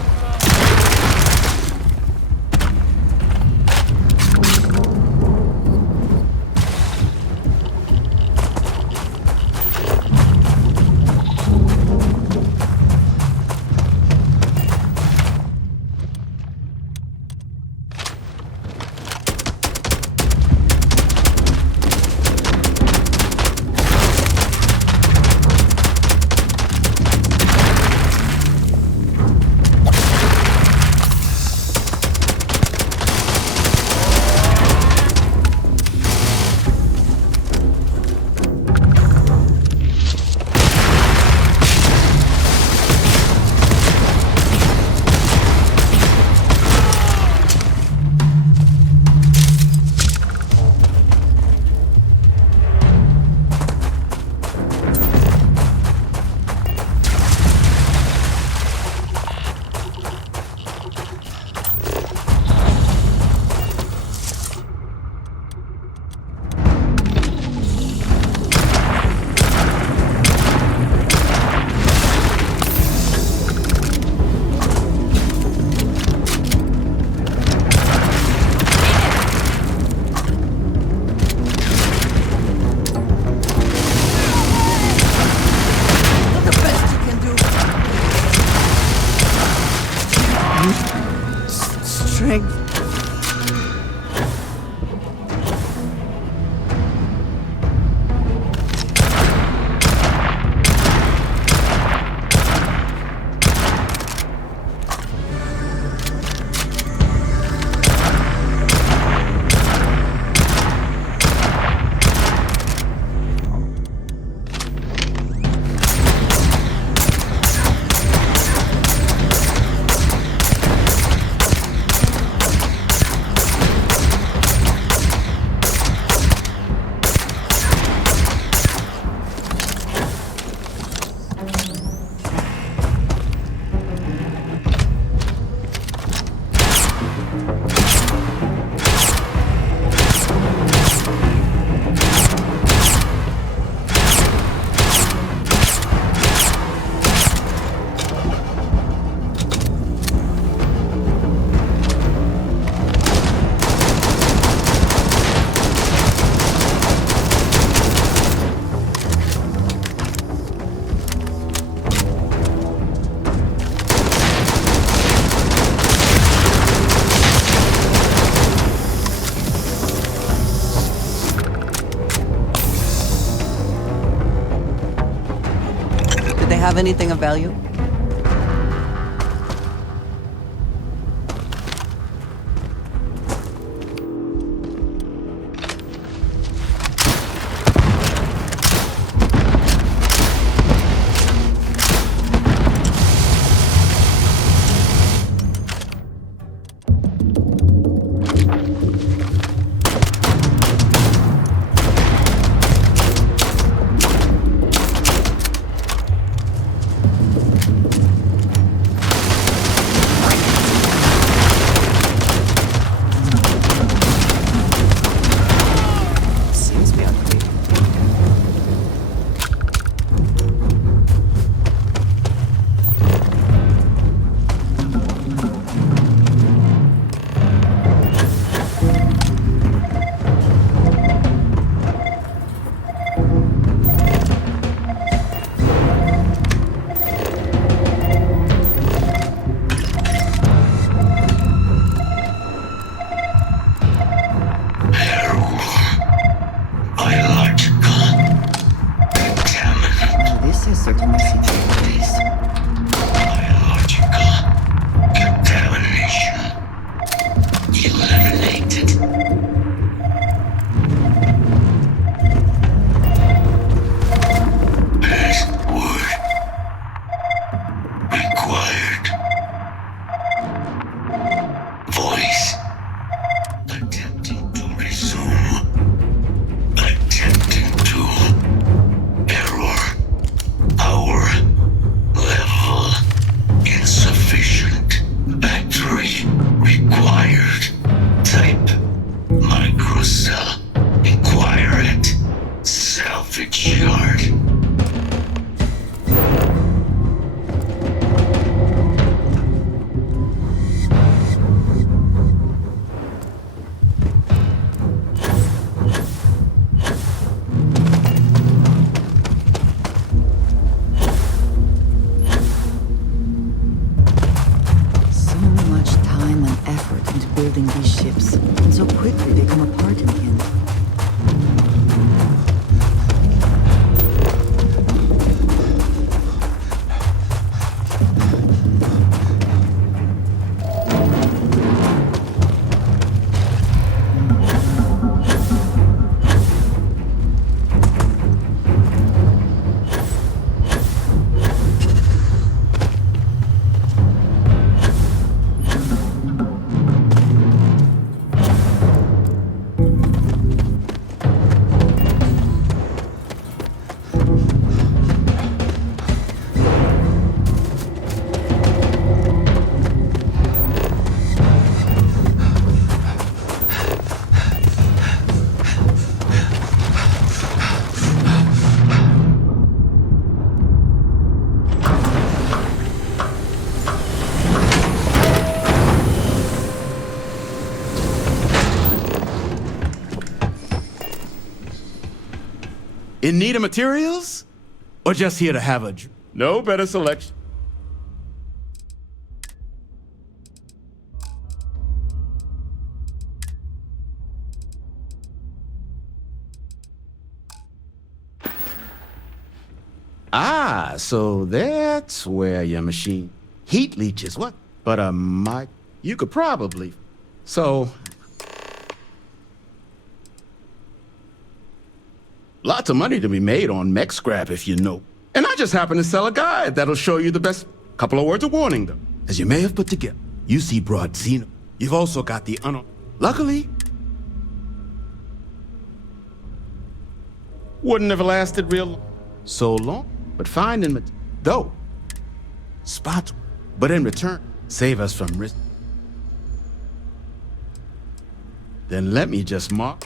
Have anything of value? Our In need of materials? Or just here to have a no better selection? Ah, so that's where your machine heat leaches. What? But you could probably. So lots of money to be made on mech scrap if you know. And I just happen to sell a guide that'll show you the best. Couple of words of warning though, as you may have put together. You see broad Xeno. You've also got the Luckily, wouldn't have lasted real so long. But finding though spots, but in return, save us from risk. Then let me just mark.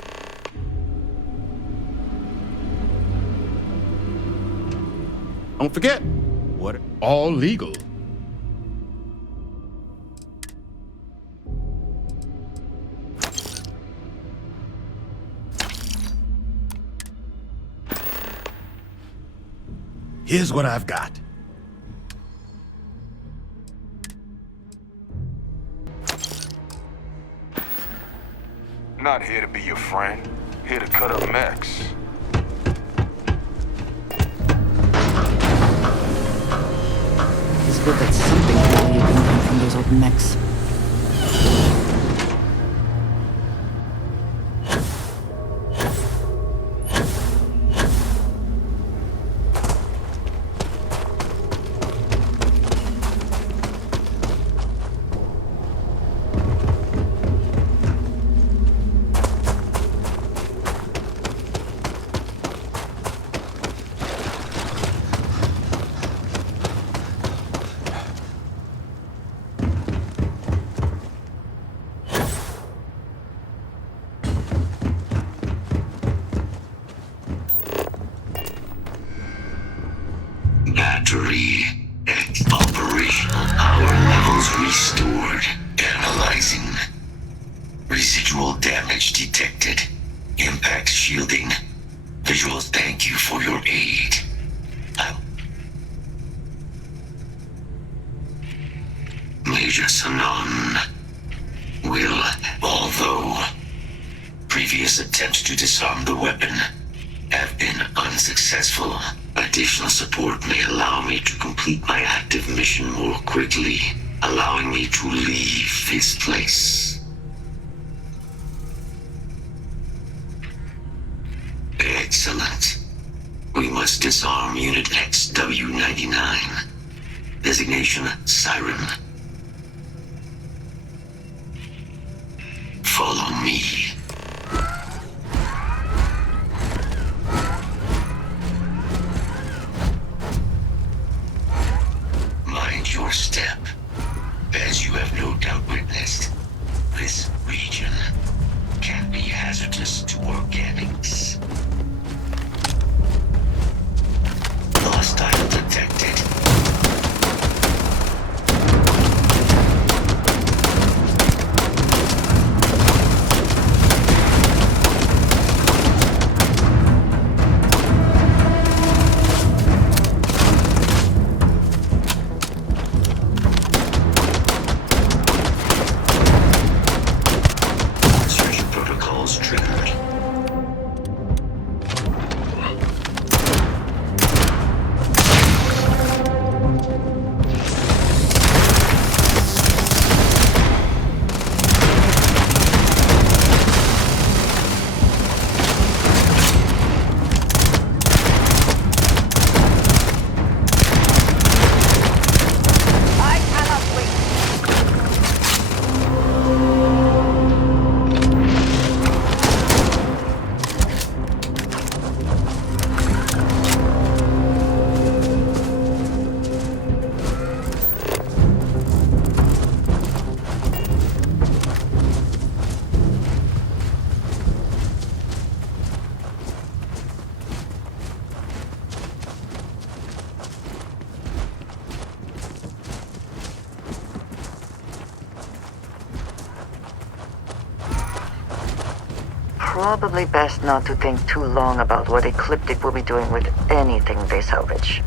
Don't forget, what all legal. Here's what I've got. Not here to be your friend. Here to cut up mechs. It's good that something valuable can come from those old mechs. Battery operational power levels restored. Analyzing. Residual damage detected. Impact shielding. Visuals, thank you for your aid. Major Sanon will, although previous attempts to disarm the weapon have been unsuccessful, additional support may allow me to complete my active mission more quickly, allowing me to leave this place. Excellent. We must disarm Unit XW-99. Designation Siren. Follow me. Mind your step. As you have no doubt witnessed, this region can be hazardous to organics. Hostile detected. probably best not to think too long about what Ecliptic will be doing with anything they salvage.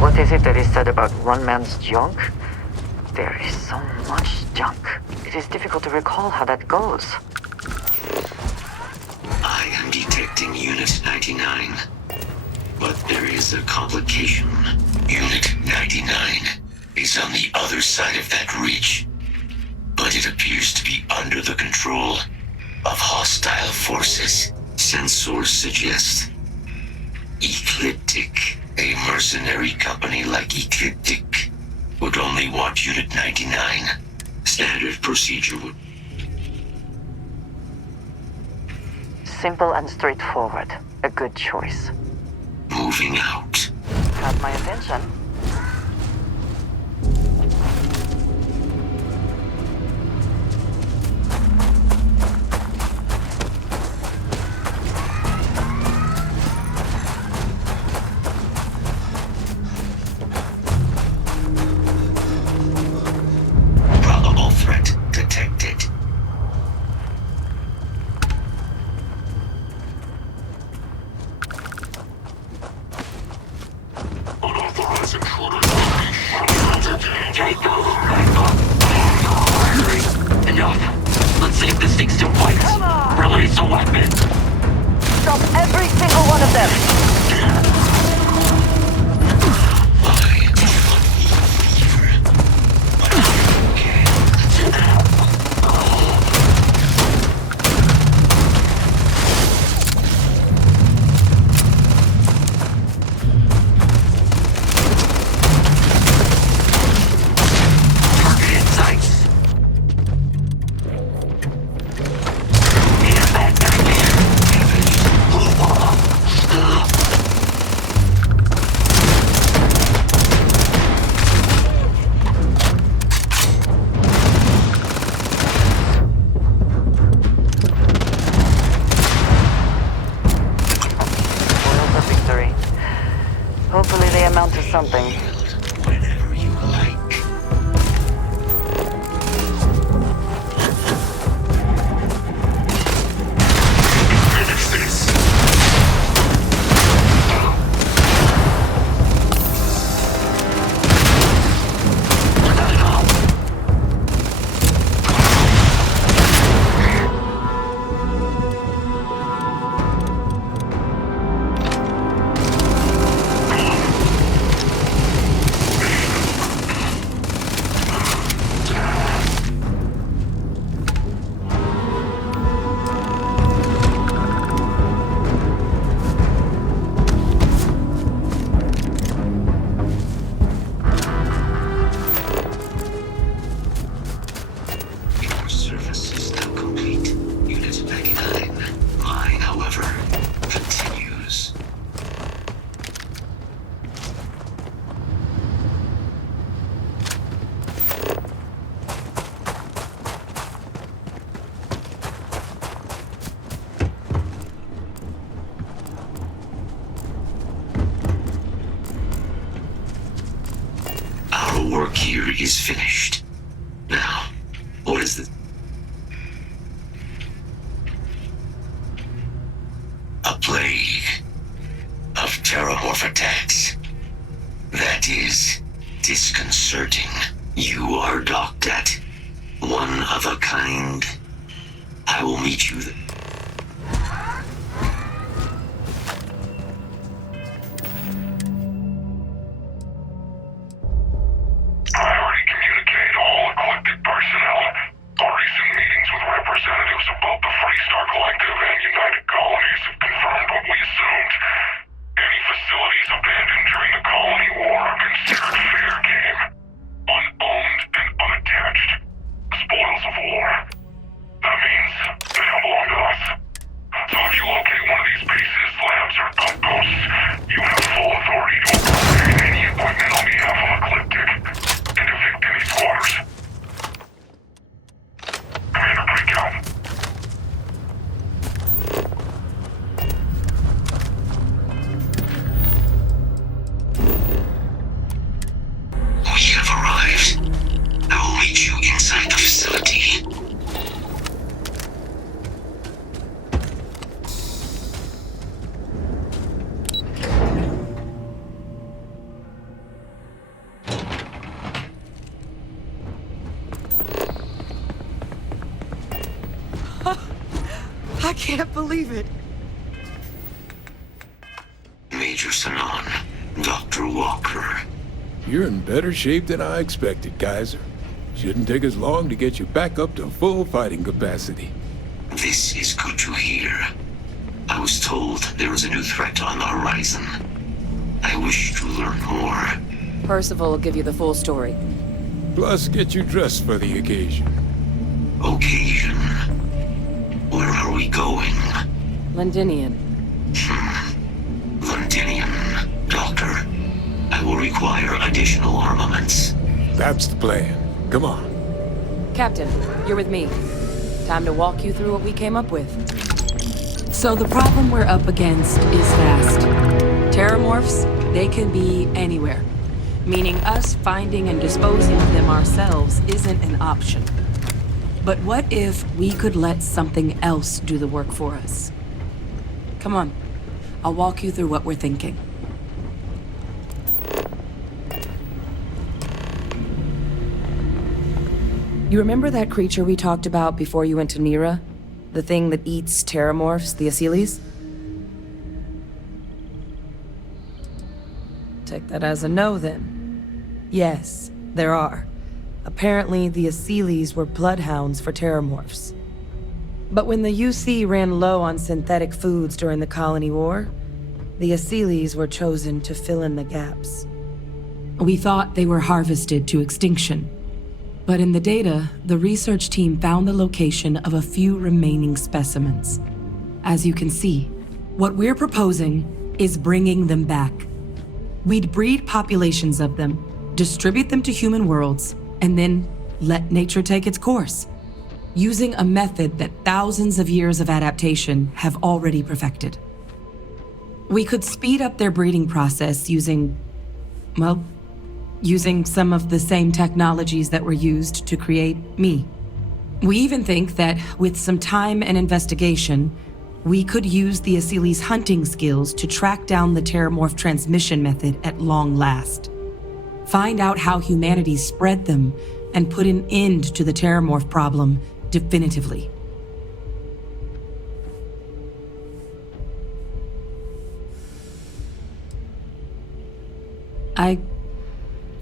What is it that is said about one man's junk? There is so much junk. It is difficult to recall how that goes. I am detecting Unit 99. But there is a complication. Unit 99 is on the other side of that reach. But it appears to be under the control of hostile forces. Sensors suggest Ecliptic. A mercenary company like Ecliptic would only want Unit 99. Standard procedure would... Simple and straightforward. A good choice. Moving out. Have my attention. Probable threat detected. Unauthorized intruders will be shot. Enough. Let's see if this thing still fights. Release a weapon. Stop every single one of them. Hopefully they amount to something. Whenever you like. Finish this. Work here is finished. Now, what is this? A plague of terramorph attacks. That is disconcerting. You are docked at one of a kind. I will meet you there. I can't believe it. Major Sanan, Dr. Walker. You're in better shape than I expected, Kaiser. Shouldn't take us long to get you back up to full fighting capacity. This is good to hear. I was told there was a new threat on the horizon. I wish to learn more. Percival will give you the full story. Plus, get you dressed for the occasion. Occasion? Where are we going? Londinian. Londinian. Doctor, I will require additional armaments. That's the plan. Come on. Captain, you're with me. Time to walk you through what we came up with. So the problem we're up against is vast. Terramorphs, they can be anywhere. Meaning us finding and disposing of them ourselves isn't an option. But what if we could let something else do the work for us? Come on, I'll walk you through what we're thinking. You remember that creature we talked about before you went to Nira? The thing that eats terramorphs, the Asyles? Take that as a no, then. Yes, there are. Apparently, the Asyles were bloodhounds for terramorphs. But when the UC ran low on synthetic foods during the Colony War, the Asyles were chosen to fill in the gaps. We thought they were harvested to extinction. But in the data, the research team found the location of a few remaining specimens. As you can see, what we're proposing is bringing them back. We'd breed populations of them, distribute them to human worlds, and then let nature take its course, using a method that thousands of years of adaptation have already perfected. We could speed up their breeding process using some of the same technologies that were used to create me. We even think that with some time and investigation, we could use the Asyles' hunting skills to track down the terramorph transmission method at long last. Find out how humanity spread them and put an end to the terramorph problem definitively. I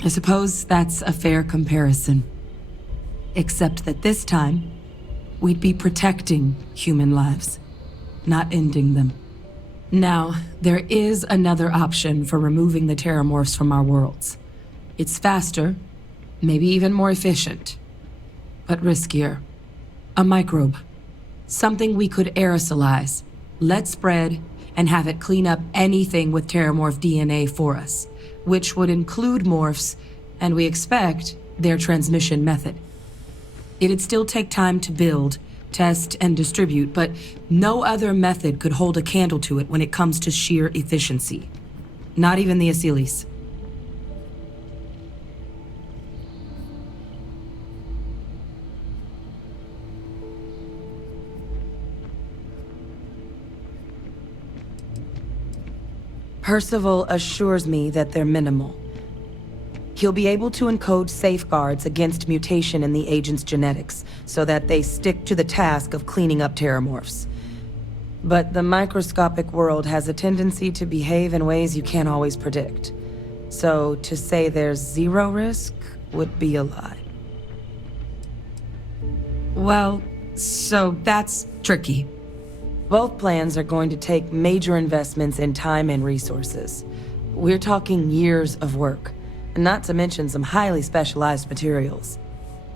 suppose that's a fair comparison. Except that this time, we'd be protecting human lives, not ending them. Now, there is another option for removing the terramorphs from our worlds. It's faster, maybe even more efficient, but riskier. A microbe. Something we could aerosolize, let spread, and have it clean up anything with terramorph DNA for us, which would include morphs, and we expect their transmission method. It'd still take time to build, test, and distribute, but no other method could hold a candle to it when it comes to sheer efficiency. Not even the Asyles. Percival assures me that they're minimal. He'll be able to encode safeguards against mutation in the agent's genetics, so that they stick to the task of cleaning up terramorphs. But the microscopic world has a tendency to behave in ways you can't always predict. So to say there's zero risk would be a lie. Well, so that's tricky. Both plans are going to take major investments in time and resources. We're talking years of work, not to mention some highly specialized materials.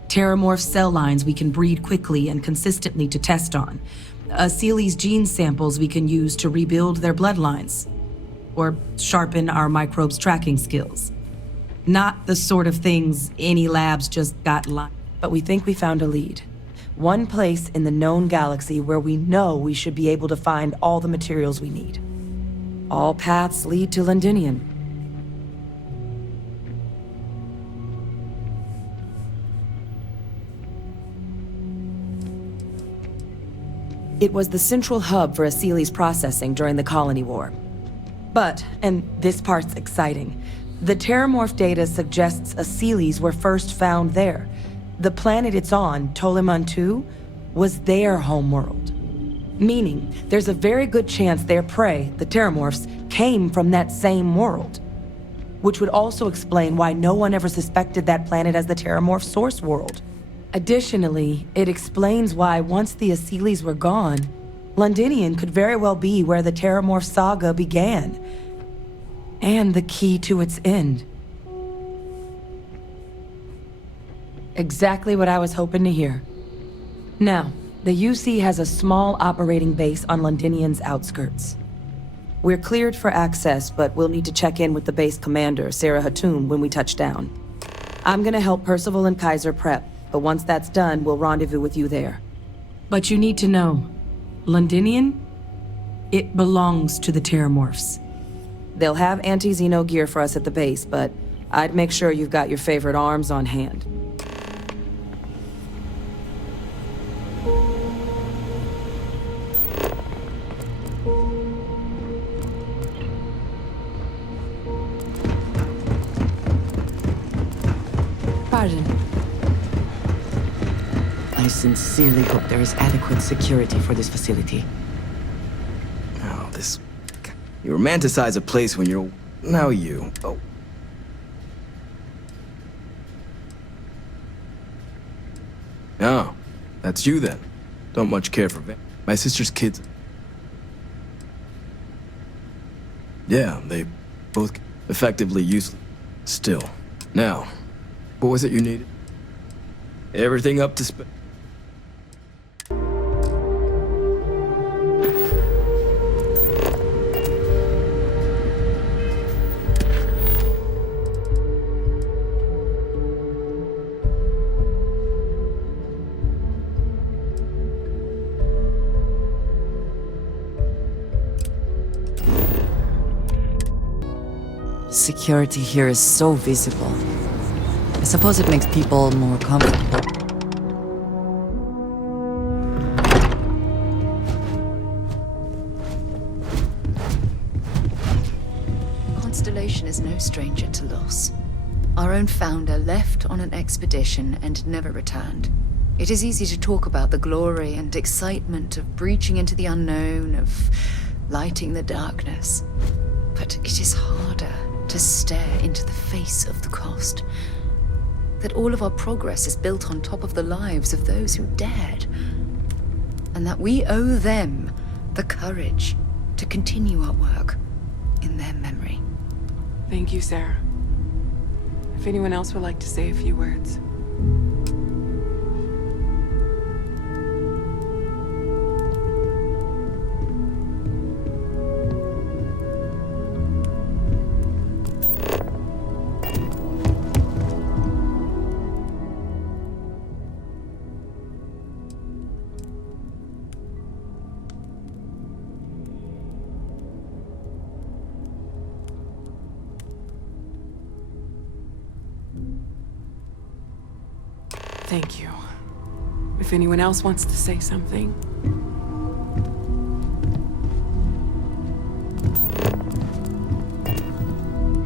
Terramorph cell lines we can breed quickly and consistently to test on. Asyles gene samples we can use to rebuild their bloodlines. Or sharpen our microbes' tracking skills. Not the sort of things any labs just got but we think we found a lead. One place in the known galaxy where we know we should be able to find all the materials we need. All paths lead to Londinian. It was the central hub for Asyles processing during the Colony War. But, and this part's exciting, the terramorph data suggests Asyles were first found there. The planet it's on, Toliman II, was their homeworld. Meaning, there's a very good chance their prey, the Terramorphs, came from that same world. Which would also explain why no one ever suspected that planet as the Terramorph source world. Additionally, it explains why once the Aseles were gone, Londinian could very well be where the Terramorph saga began. And the key to its end. Exactly what I was hoping to hear. Now, the UC has a small operating base on Londinian's outskirts. We're cleared for access, but we'll need to check in with the base commander, Sarah Hatum, when we touch down. I'm gonna help Percival and Kaiser prep, but once that's done, we'll rendezvous with you there. But you need to know, Londinian, it belongs to the Terramorphs. They'll have anti-Xeno gear for us at the base, but I'd make sure you've got your favorite arms on hand. Pardon. I sincerely hope there is adequate security for this facility. Oh, this... You romanticize a place when you're... Now you... Oh. Oh, that's you then. Don't much care for... My sister's kids... Yeah, they both effectively useless. Still. Now, what was it you needed? Everything up to spec. Security here is so visible. I suppose it makes people more comfortable. Constellation is no stranger to loss. Our own founder left on an expedition and never returned. It is easy to talk about the glory and excitement of breaching into the unknown, of lighting the darkness. But it is harder to stare into the face of the cost. That all of our progress is built on top of the lives of those who dared. And that we owe them the courage to continue our work in their memory. Thank you, Sarah. If anyone else would like to say a few words. Thank you. If anyone else wants to say something.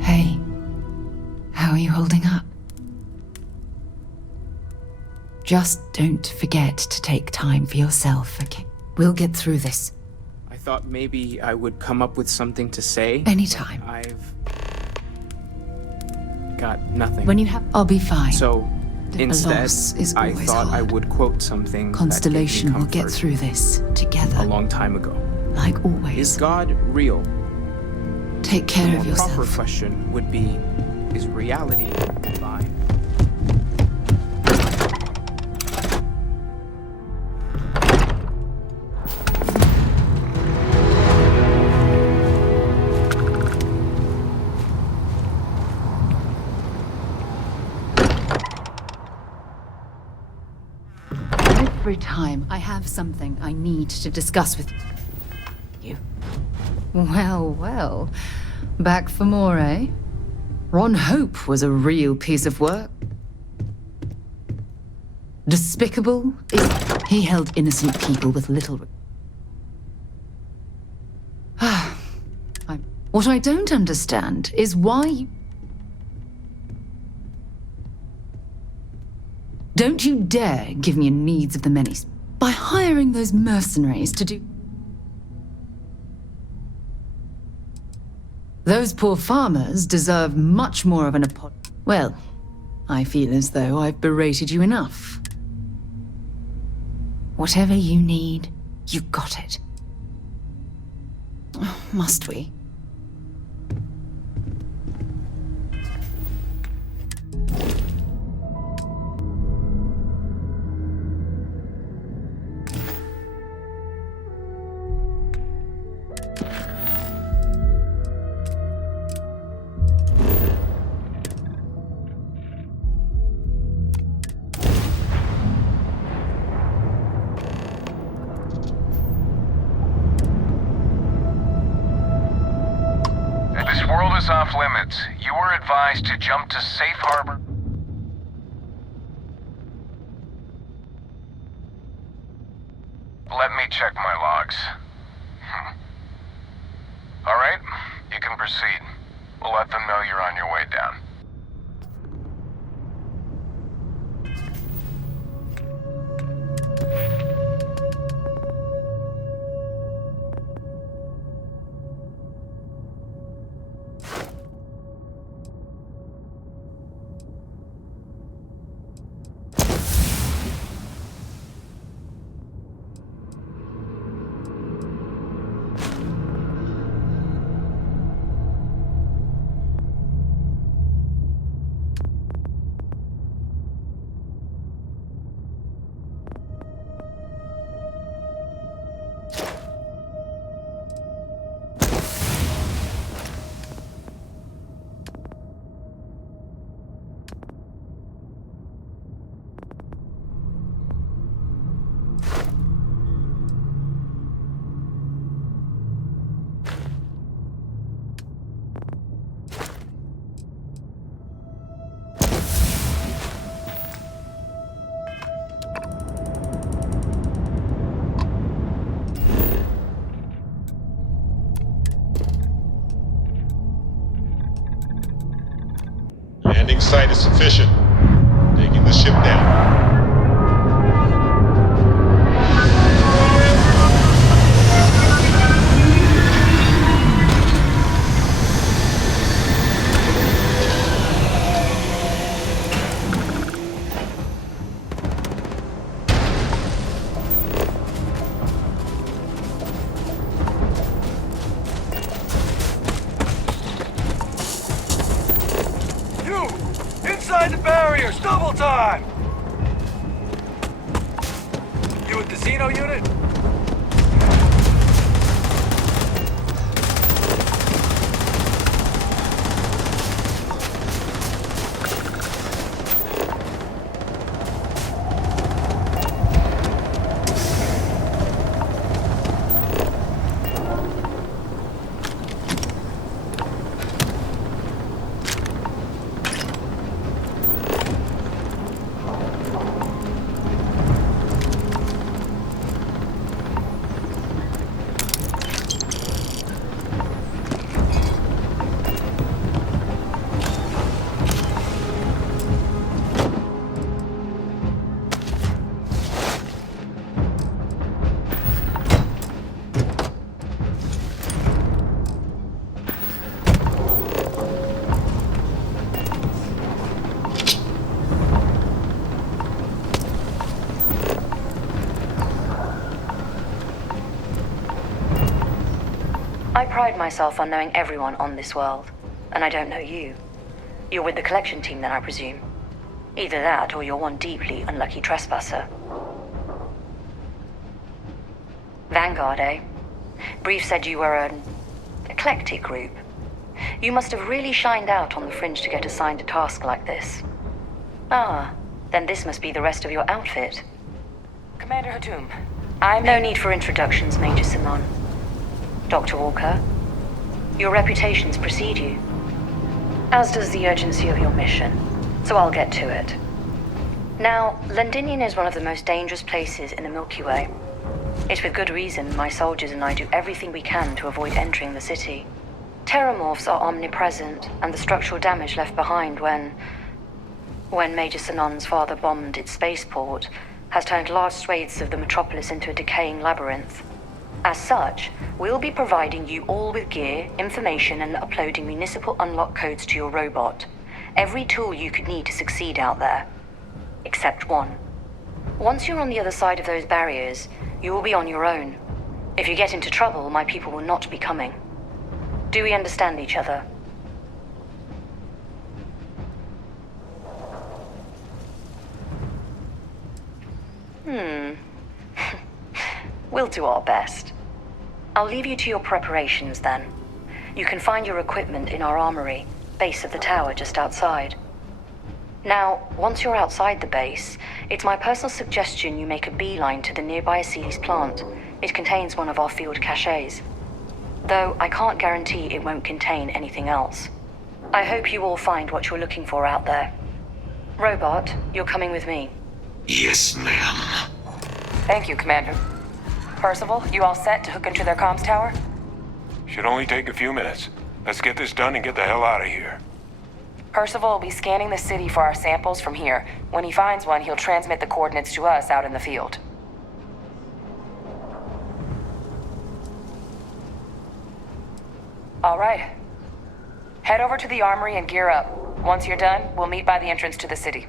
Hey, how are you holding up? Just don't forget to take time for yourself, okay? We'll get through this. I thought maybe I would come up with something to say. Anytime. I've got nothing. When you have, I'll be fine. So instead, is I always thought I hard. would quote something Constellation that gave will me get comfort through this together. a long time ago. Like always. Is God real? Take care The of more proper yourself. question would be, is reality divine? Every time I have something I need to discuss with you. Well, well. Back for more, eh? Ron Hope was a real piece of work. Despicable? He held innocent people with little... What I don't understand is why you... Don't you dare give me a needs of the many. By hiring those mercenaries to do... Those poor farmers deserve much more of an apology. Well, I feel as though I've berated you enough. Whatever you need, you got it. Must we? This world is off limits. You were advised to jump to safe harbor. Let me check my logs. All right, you can proceed. We'll let them know you're on your way down. Landing site is sufficient. Taking the ship down. Inside the barriers, double time! You a casino unit? I pride myself on knowing everyone on this world, and I don't know you. You're with the collection team then, I presume. Either that, or you're one deeply unlucky trespasser. Vanguard, eh? Brief said you were an eclectic group. You must have really shined out on the fringe to get assigned a task like this. Ah, then this must be the rest of your outfit. Commander Hatum, No need for introductions, Major Simon. Dr. Walker, your reputations precede you, as does the urgency of your mission, so I'll get to it. Now, Londinian is one of the most dangerous places in the Milky Way. It's with good reason my soldiers and I do everything we can to avoid entering the city. Terramorphs are omnipresent, and the structural damage left behind when Major Sinan's father bombed its spaceport has turned large swathes of the metropolis into a decaying labyrinth. As such, we'll be providing you all with gear, information, and uploading municipal unlock codes to your robot. Every tool you could need to succeed out there. Except one. Once you're on the other side of those barriers, you will be on your own. If you get into trouble, my people will not be coming. Do we understand each other? We'll do our best. I'll leave you to your preparations then. You can find your equipment in our armory, base of the tower just outside. Now, once you're outside the base, it's my personal suggestion you make a beeline to the nearby Aceles plant. It contains one of our field caches. Though I can't guarantee it won't contain anything else. I hope you all find what you're looking for out there. Robot, you're coming with me. Yes, ma'am. Thank you, Commander. Percival, you all set to hook into their comms tower? Should only take a few minutes. Let's get this done and get the hell out of here. Percival will be scanning the city for our samples from here. When he finds one, he'll transmit the coordinates to us out in the field. All right. Head over to the armory and gear up. Once you're done, we'll meet by the entrance to the city.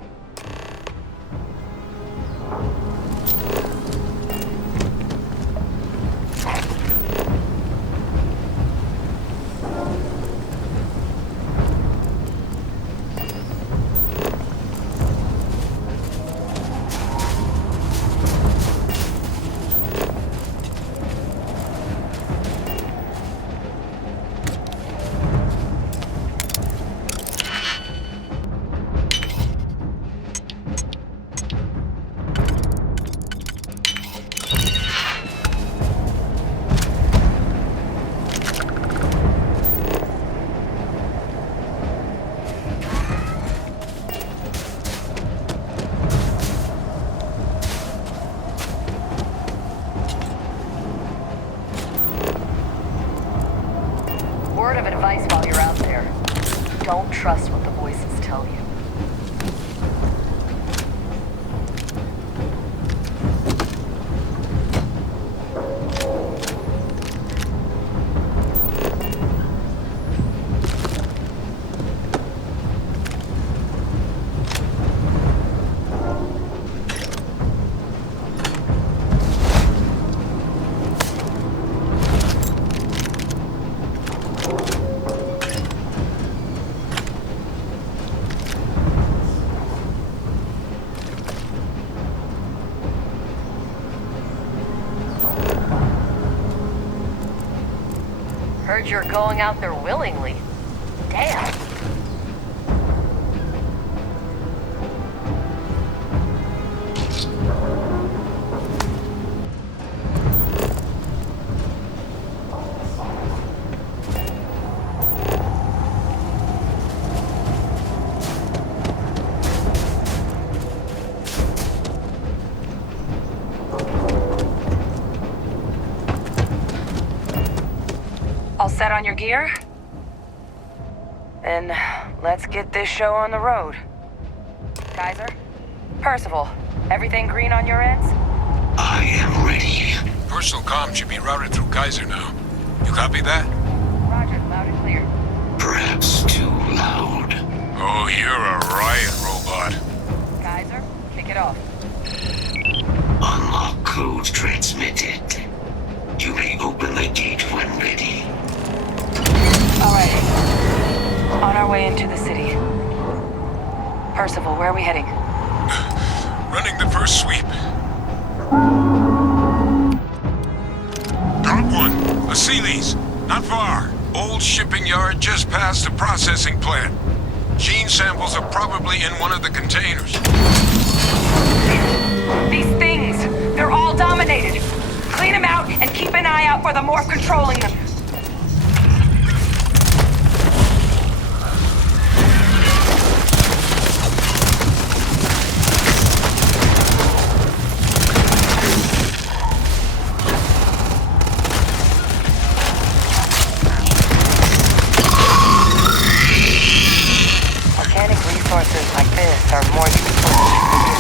Word of advice while you're out there. Don't trust what the voices tell you. Heard you're going out there willingly. Damn. All set on your gear? Then let's get this show on the road. Kaiser? Percival, everything green on your ends? I am ready. Personal comm should be routed through Kaiser now. You copy that? Roger, loud and clear. Perhaps too loud. Oh, you're a riot robot. Kaiser, kick it off. Unlock code transmitted. You may open the gate when ready. Alrighty. On our way into the city. Percival, where are we heading? Running the first sweep. Got one. Aceles. Not far. Old shipping yard just past the processing plant. Gene samples are probably in one of the containers. These things, they're all dominated. Clean them out and keep an eye out for the morph controlling them. Organic resources like this are more useful than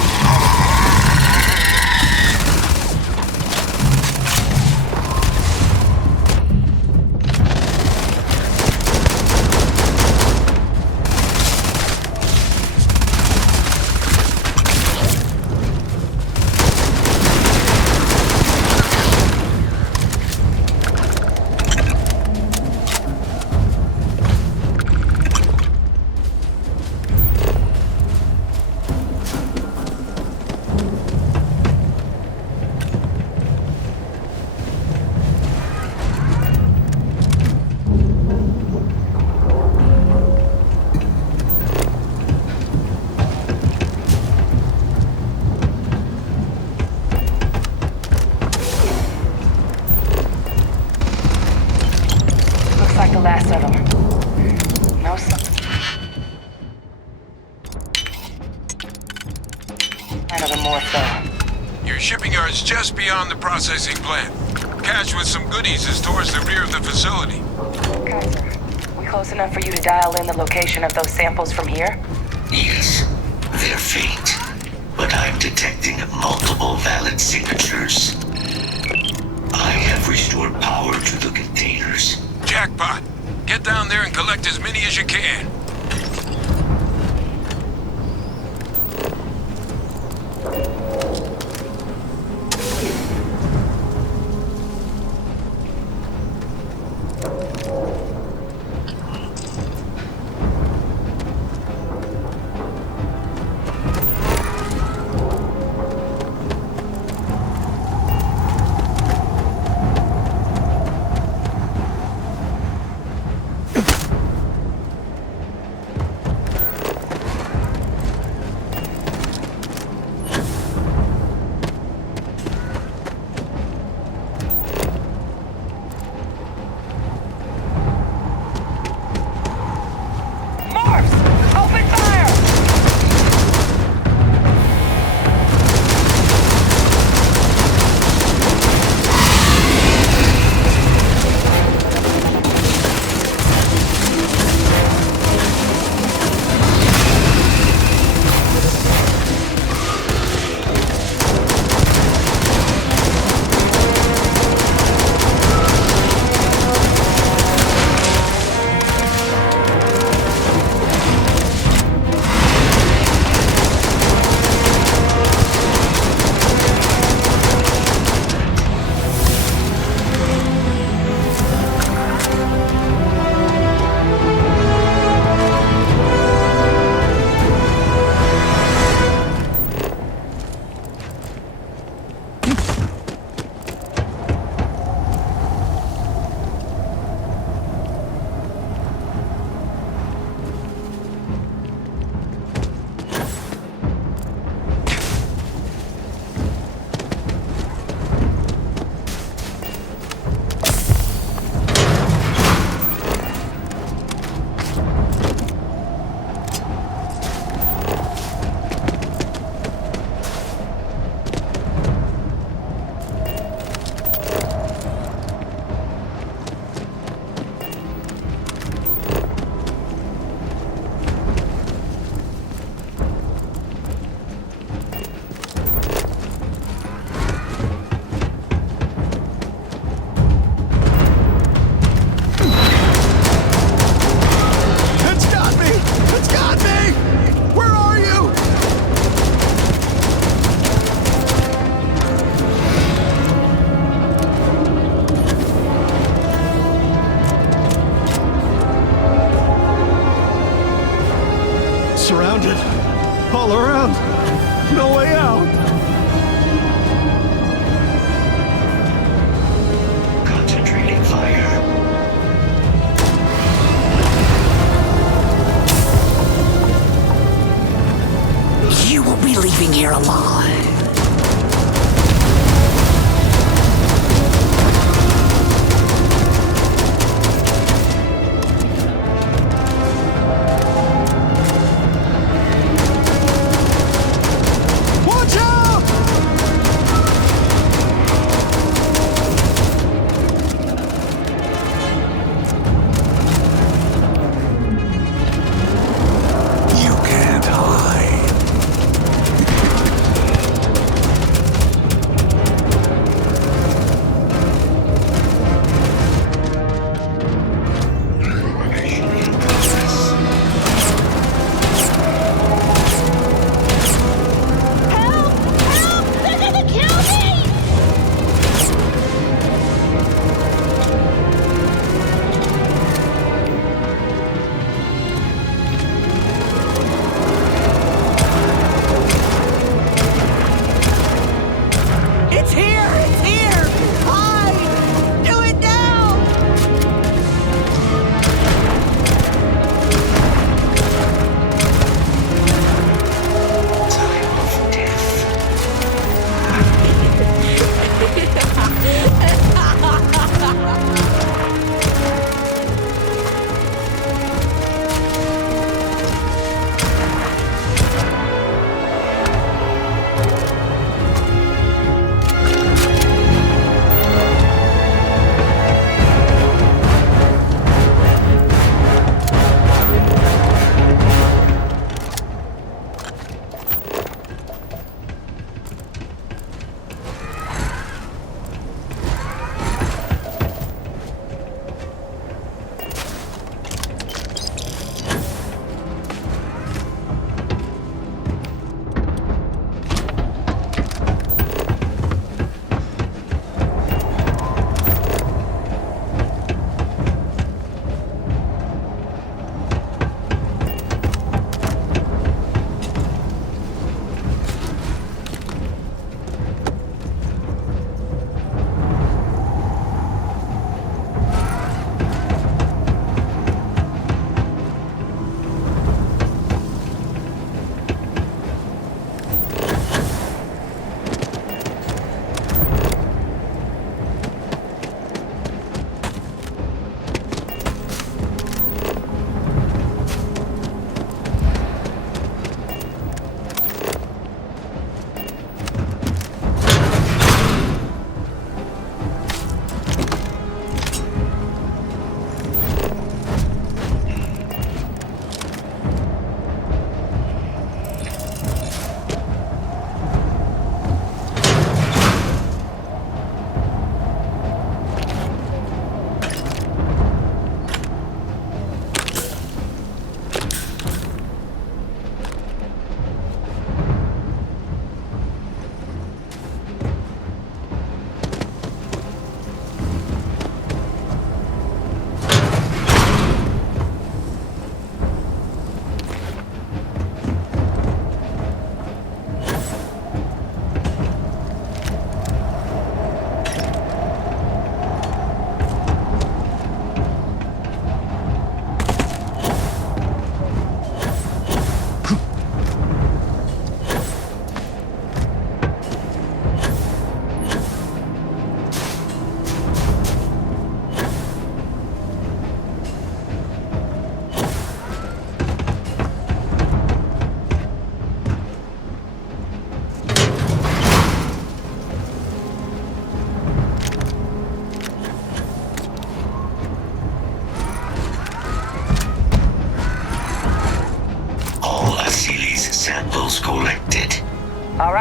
last of them. No Another more so. Your shipping yard's just beyond the processing plant. Cache with some goodies is towards the rear of the facility. Kaiser, we close enough for you to dial in the location of those samples from here? Yes, they're faint, but I'm detecting multiple valid signatures. I have restored power to the containers. Jackpot! Get down there and collect as many as you can. Surrounded. All around. No way out. Concentrating fire. You won't be leaving here alive. What?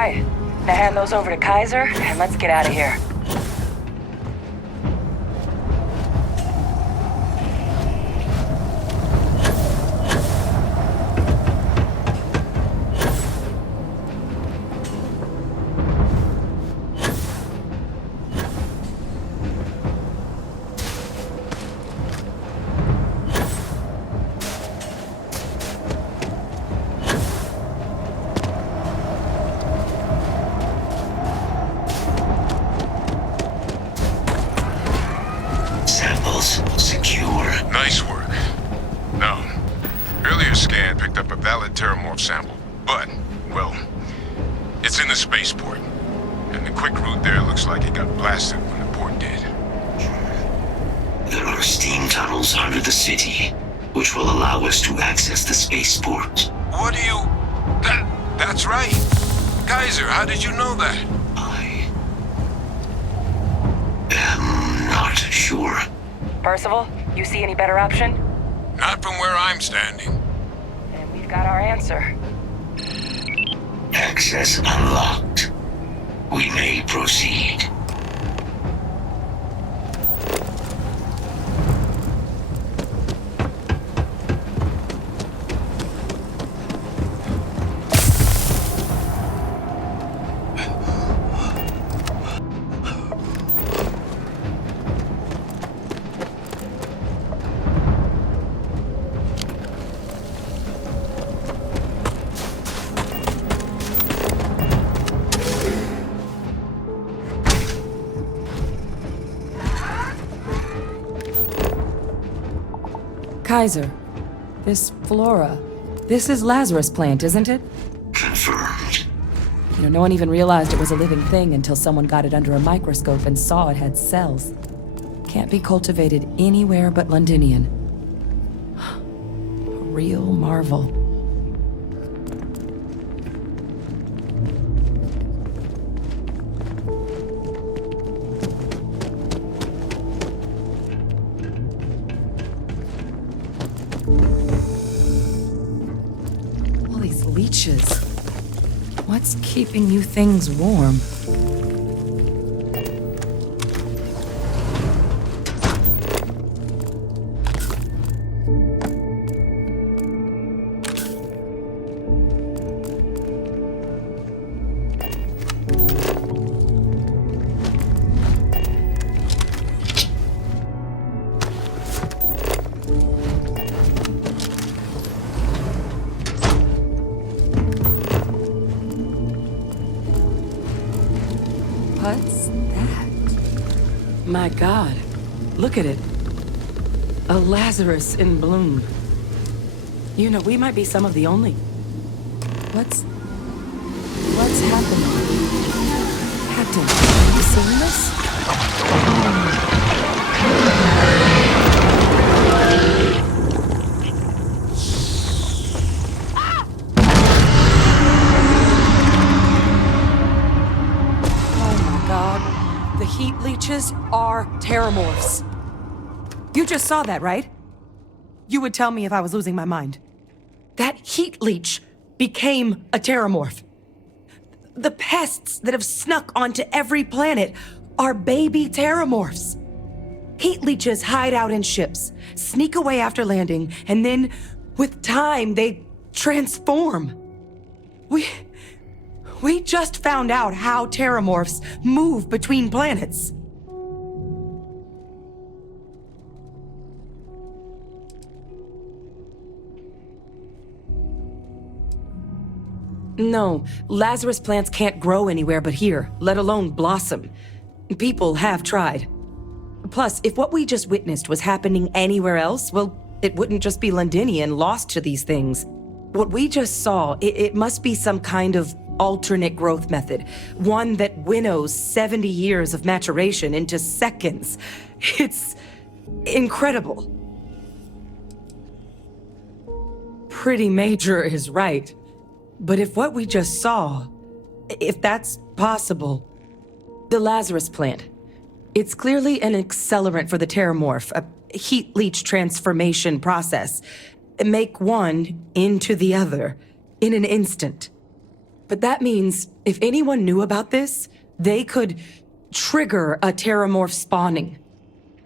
right. Now hand those over to Kaiser, and let's get out of here. Nice work. No. Earlier scan picked up a valid Terramorph sample, but, well, it's in the spaceport. And the quick route there looks like it got blasted when the port did. There are steam tunnels under the city, which will allow us to access the spaceport. What do you... That's right. Kaiser, how did you know that? I am not sure. Percival, you see any better option? Not from where I'm standing. Then we've got our answer. Access unlocked. We may proceed. Kaiser, this flora, this is Lazarus plant, isn't it? Confirmed. You know, no one even realized it was a living thing until someone got it under a microscope and saw it had cells. Can't be cultivated anywhere but Londinian. A real marvel. Leeches. What's keeping you things warm? What's that? My God, look at it. A Lazarus in bloom. You know, we might be some of the only... What's happening? Captain, have you seen this? Heat leeches are Terramorphs. You just saw that, right? You would tell me if I was losing my mind. That heat leech became a Terramorph. The pests that have snuck onto every planet are baby Terramorphs. Heat leeches hide out in ships, sneak away after landing, and then, with time, they transform. We just found out how Terramorphs move between planets. No, Lazarus plants can't grow anywhere but here, let alone blossom. People have tried. Plus, if what we just witnessed was happening anywhere else, well, it wouldn't just be Londinian lost to these things. What we just saw, it must be some kind of alternate growth method, one that winnows 70 years of maturation into seconds. It's incredible. Pretty major is right. But if what we just saw, if that's possible, the Lazarus plant, it's clearly an accelerant for the Terramorph, a heat leech transformation process. Make one into the other in an instant. But that means if anyone knew about this, they could trigger a terramorph spawning.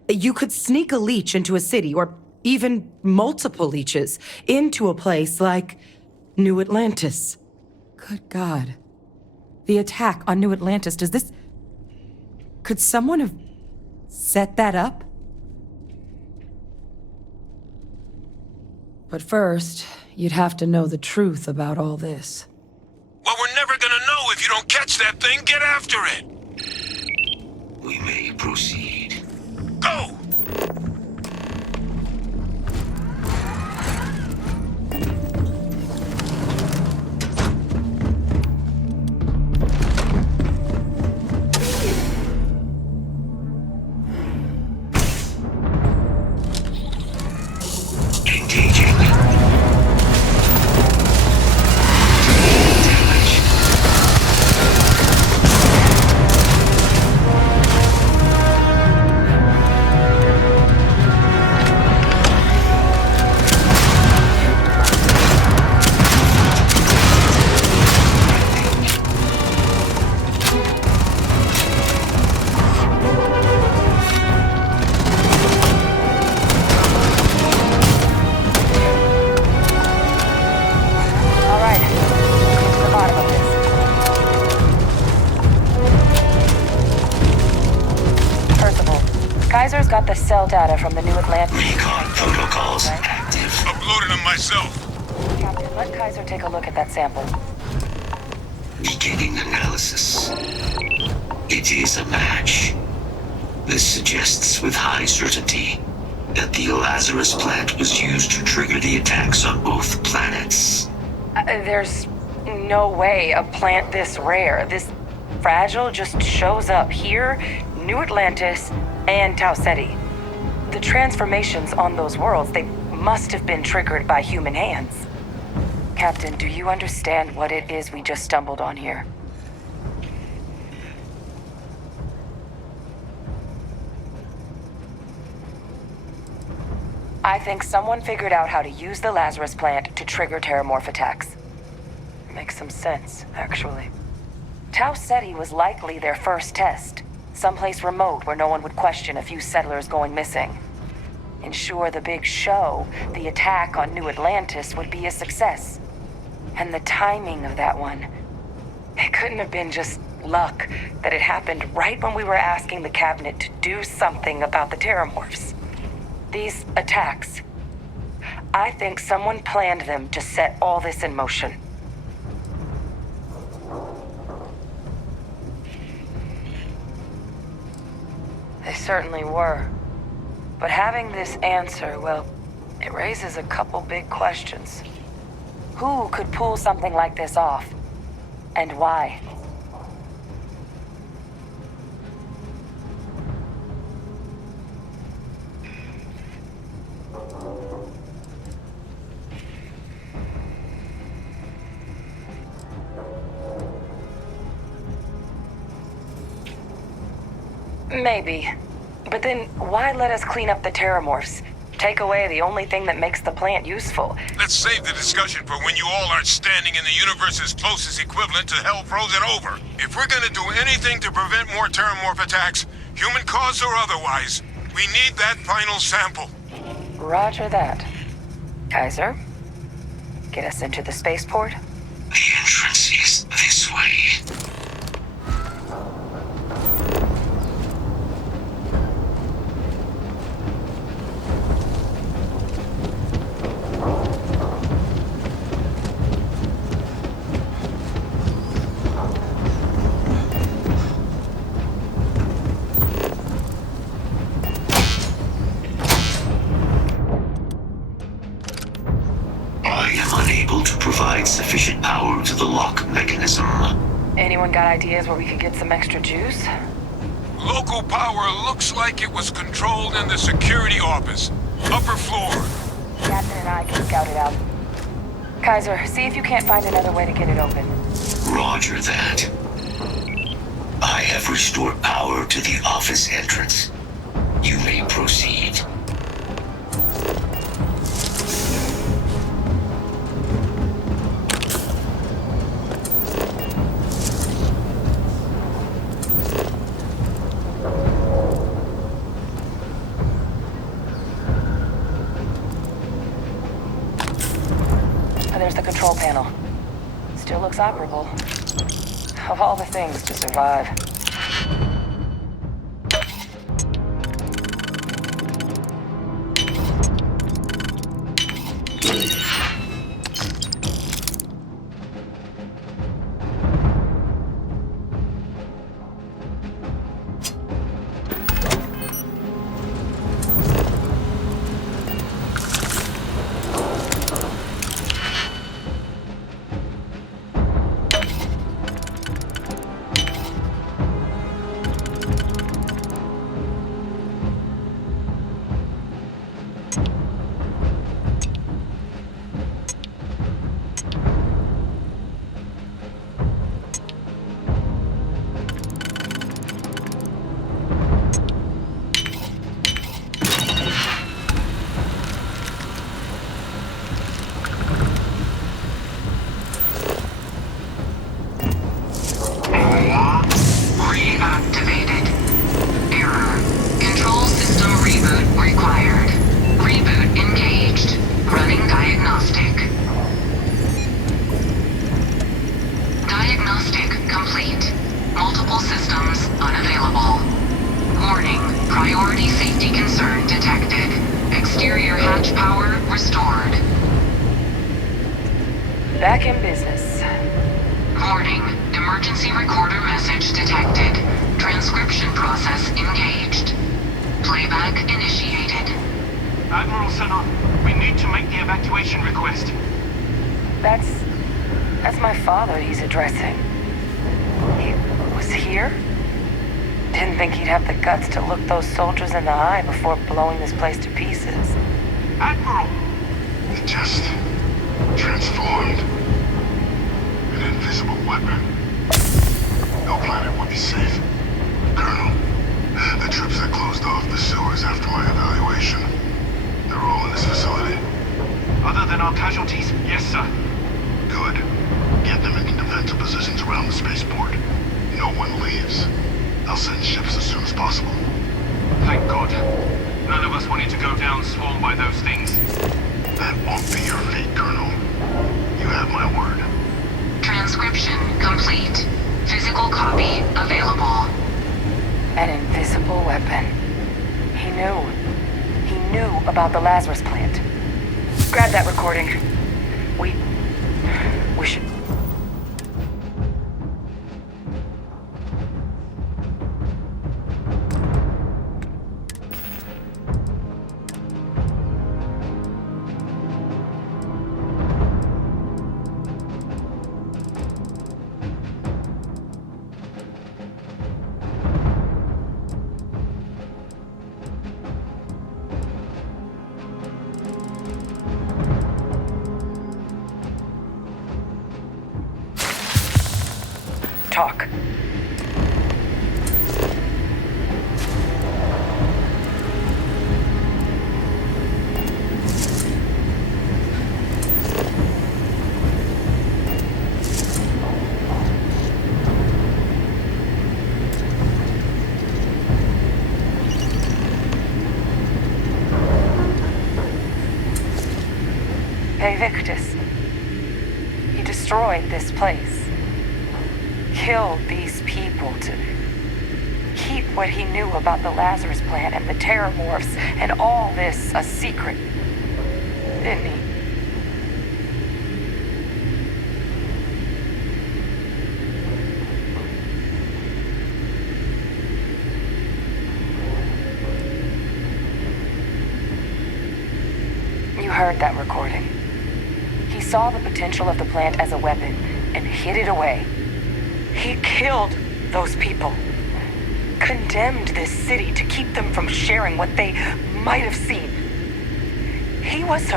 You could sneak a leech into a city, or even multiple leeches, into a place like New Atlantis. Good God. The attack on New Atlantis, could someone have set that up? But first, you'd have to know the truth about all this. Well, we're never gonna know if you don't catch that thing. Get after it! We may proceed. Go! Kaiser's got the cell data from the New Atlantis. Recon protocols active. Uploaded them myself. Captain, let Kaiser take a look at that sample. Beginning analysis. It is a match. This suggests with high certainty that the Lazarus plant was used to trigger the attacks on both planets. There's no way a plant this rare, this fragile, just shows up here, New Atlantis, and Tau Ceti. The transformations on those worlds, they must have been triggered by human hands. Captain, do you understand what it is we just stumbled on here? I think someone figured out how to use the Lazarus plant to trigger terramorph attacks. Makes some sense, actually. Tau Ceti was likely their first test. Someplace remote where no one would question a few settlers going missing. Ensure the big show, the attack on New Atlantis, would be a success. And the timing of that one, it couldn't have been just luck that it happened right when we were asking the cabinet to do something about the terramorphs. These attacks, I think someone planned them to set all this in motion. They certainly were. But having this answer, well, it raises a couple big questions. Who could pull something like this off? And why? Maybe. But then, why let us clean up the terramorphs? Take away the only thing that makes the plant useful. Let's save the discussion for when you all aren't standing in the universe's closest equivalent to hell frozen over. If we're gonna do anything to prevent more terramorph attacks, human cause or otherwise, we need that final sample. Roger that. Kaiser, get us into the spaceport? The entrance is this way. Sufficient power to the lock mechanism. Anyone got ideas where we could get some extra juice? Local power looks like it was controlled in the security office. Upper floor. Captain and I can scout it out. Kaiser, see if you can't find another way to get it open. Roger that. I have restored power to the office entrance. You may proceed. panel. Still looks operable. Of all the things to survive. Reactivated. Error. Control system reboot required. Reboot engaged. Running diagnostic. Diagnostic complete. Multiple systems unavailable. Warning. Priority safety concern detected. Exterior hatch power restored. Back in business. Warning. Emergency recorder message detected. Transcription process engaged. Playback initiated. Admiral Sanon, we need to make the evacuation request. That's my father he's addressing. He was here? Didn't think he'd have the guts to look those soldiers in the eye before blowing this place to pieces. Admiral! It just transformed. An invisible weapon. No planet would be safe. Colonel, the troops that closed off the sewers after my evaluation, they're all in this facility. Other than our casualties, yes, sir. Good. Get them into defensive positions around the spaceport. No one leaves. I'll send ships as soon as possible. Thank God. None of us wanted to go down swarmed by those things. That won't be your fate, Colonel. You have my word. Transcription complete. Physical copy available. An invisible weapon. He knew. He knew about the Lazarus plant. Grab that recording. We should... talk. Hey, Victus. He destroyed this place. Killed these people to keep what he knew about the Lazarus plant and the Terramorphs and all this a secret. Didn't he? You heard that recording. He saw the potential of the plant as a weapon and hid it away. He killed those people. Condemned this city to keep them from sharing what they might have seen. He was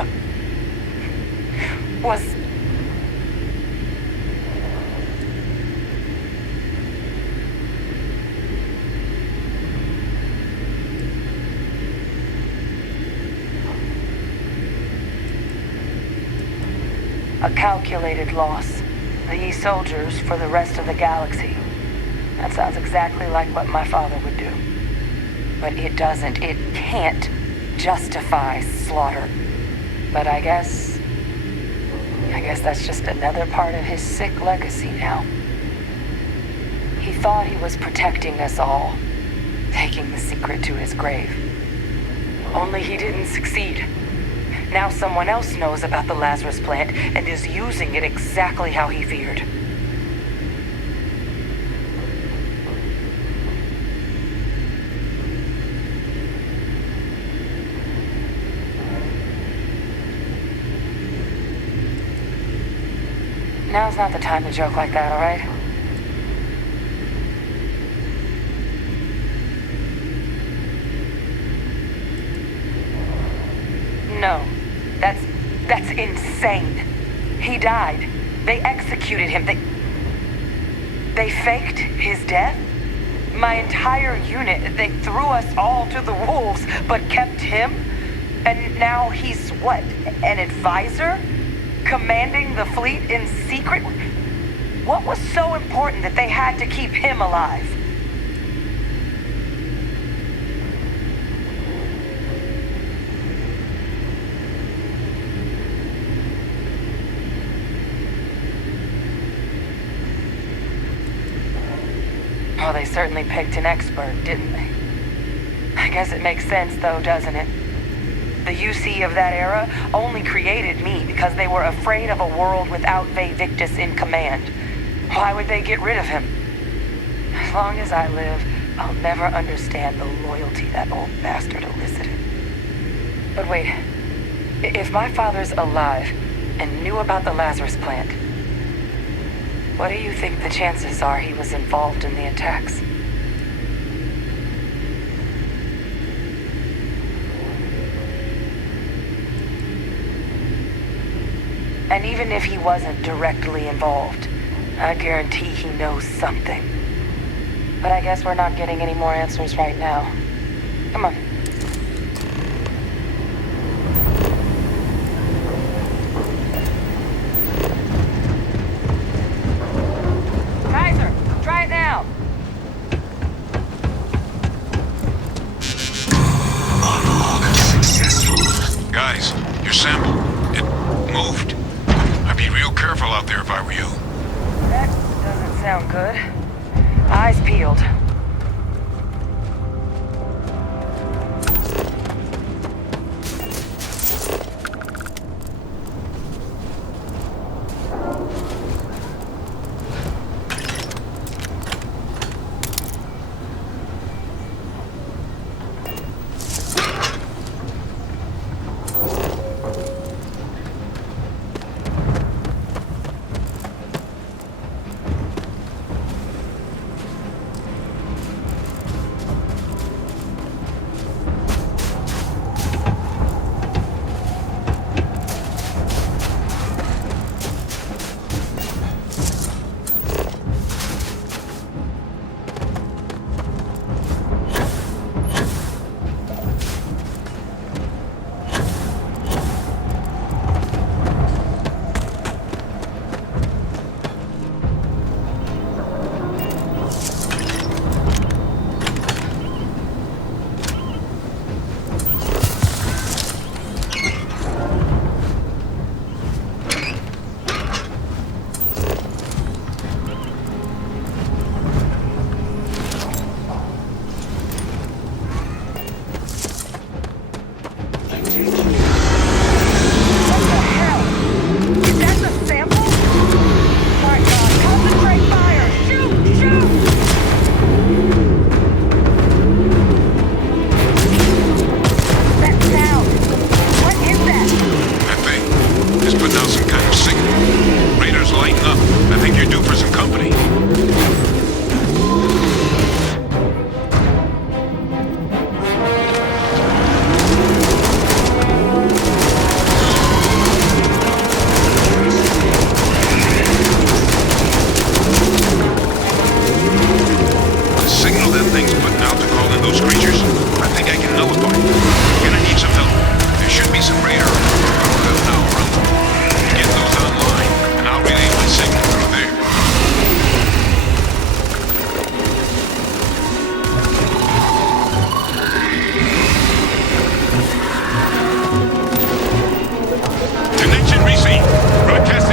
a calculated loss. These soldiers for the rest of the galaxy. That sounds exactly like what my father would do. But it doesn't, it can't justify slaughter. But I guess I guess that's just another part of his sick legacy now. He thought he was protecting us all, taking the secret to his grave. Only he didn't succeed. Now someone else knows about the Lazarus plant and is using it exactly how he feared. Now's not the time to joke like that, all right? No. That's insane. He died. They executed him. They faked his death? My entire unit, they threw us all to the wolves, but kept him? And now he's what, an advisor? Commanding the fleet in secret? What was so important that they had to keep him alive? Oh, they certainly picked an expert, didn't they? I guess it makes sense though, doesn't it? The UC of that era only created me because they were afraid of a world without Victus in command. Why would they get rid of him? As long as I live, I'll never understand the loyalty that old bastard elicited. But wait, if my father's alive and knew about the Lazarus plant, what do you think the chances are he was involved in the attacks? And even if he wasn't directly involved, I guarantee he knows something. But I guess we're not getting any more answers right now. Come on. Kaiser, try it now. Unlock successful. Guys, your sample, it moved. I'd be real careful out there if I were you. That doesn't sound good. Eyes peeled. Connection received. Broadcast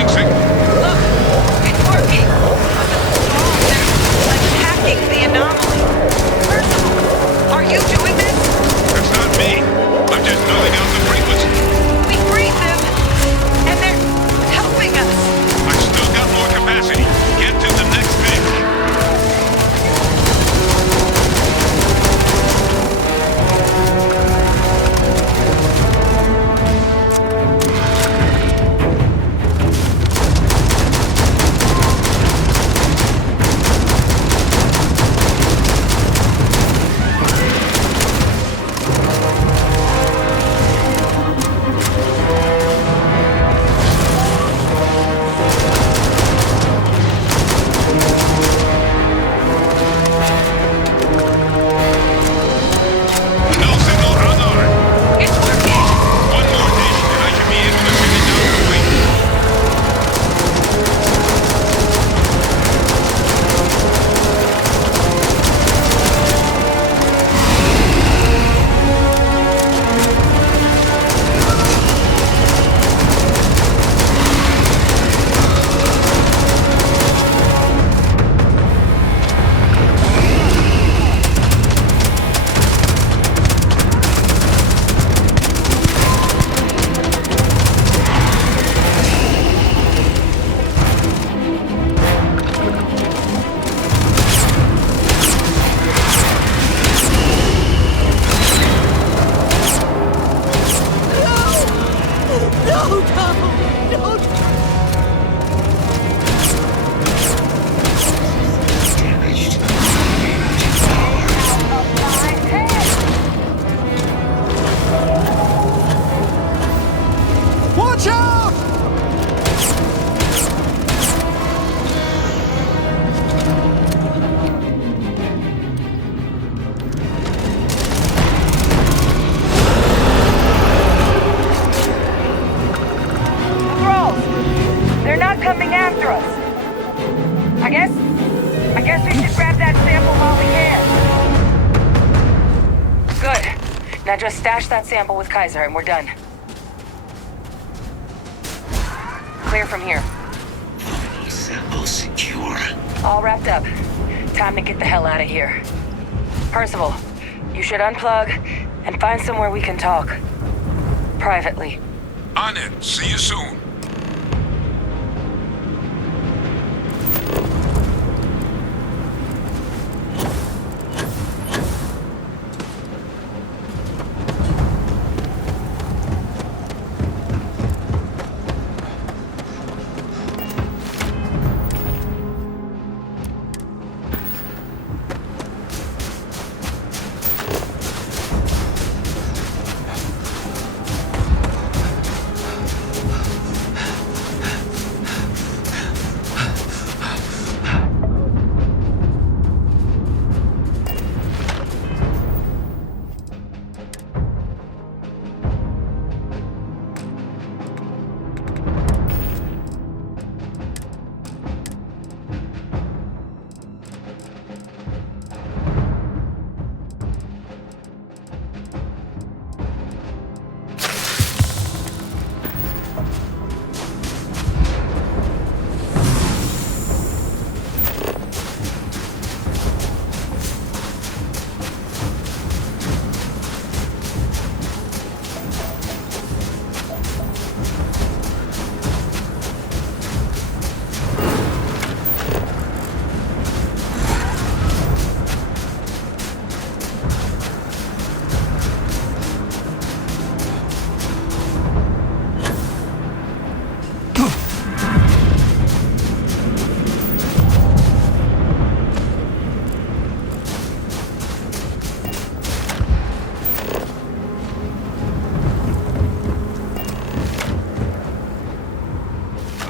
Now just stash that sample with Kaiser and we're done. Clear from here. Sample secure. All wrapped up. Time to get the hell out of here. Percival, you should unplug and find somewhere we can talk. Privately. On it. See you soon.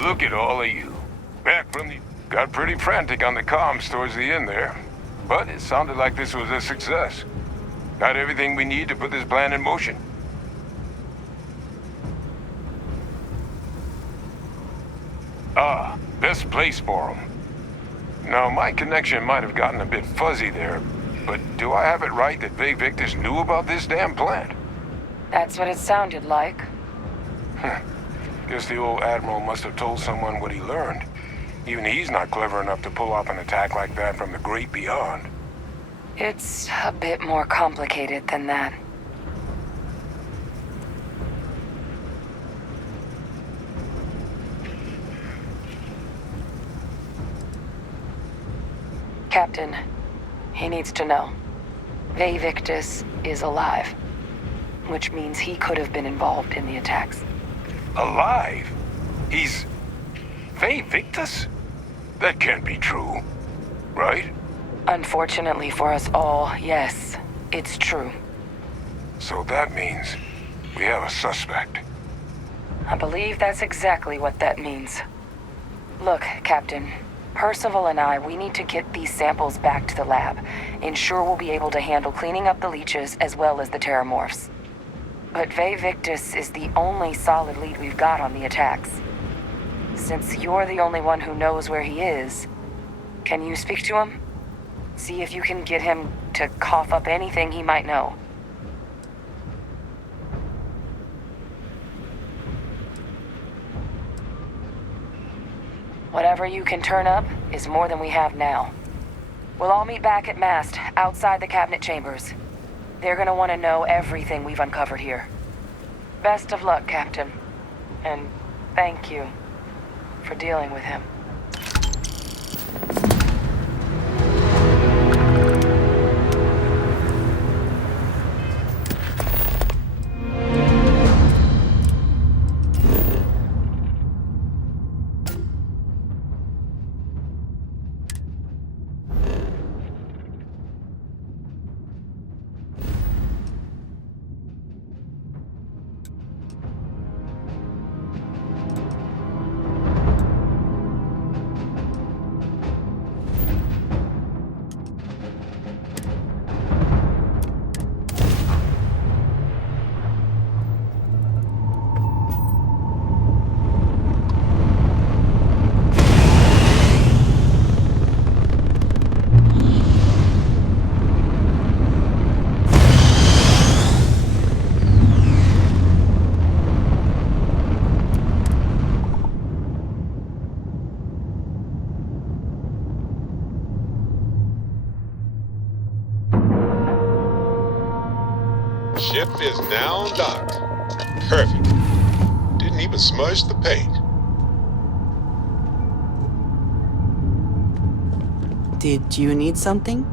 Look at all of you. Back from the... Got pretty frantic on the comms towards the end there. But it sounded like this was a success. Got everything we need to put this plan in motion. Ah, best place for them. Now, my connection might have gotten a bit fuzzy there, but do I have it right that Vae Victis knew about this damn plant? That's what it sounded like. Guess the old Admiral must have told someone what he learned. Even he's not clever enough to pull off an attack like that from the great beyond. It's a bit more complicated than that. Captain, he needs to know. Vae Victis is alive, which means he could have been involved in the attacks. Alive? He's... Vae Victis? That can't be true, right? Unfortunately for us all, yes, it's true. So that means we have a suspect. I believe that's exactly what that means. Look, Captain, Percival and I, we need to get these samples back to the lab. Ensure we'll be able to handle cleaning up the leeches as well as the terramorphs. But Vae Victis is the only solid lead we've got on the attacks. Since you're the only one who knows where he is, can you speak to him? See if you can get him to cough up anything he might know. Whatever you can turn up is more than we have now. We'll all meet back at Mast, outside the cabinet chambers. They're gonna want to know everything we've uncovered here. Best of luck, Captain. And thank you for dealing with him. is now docked. Perfect. Didn't even smudge the paint. Did you need something?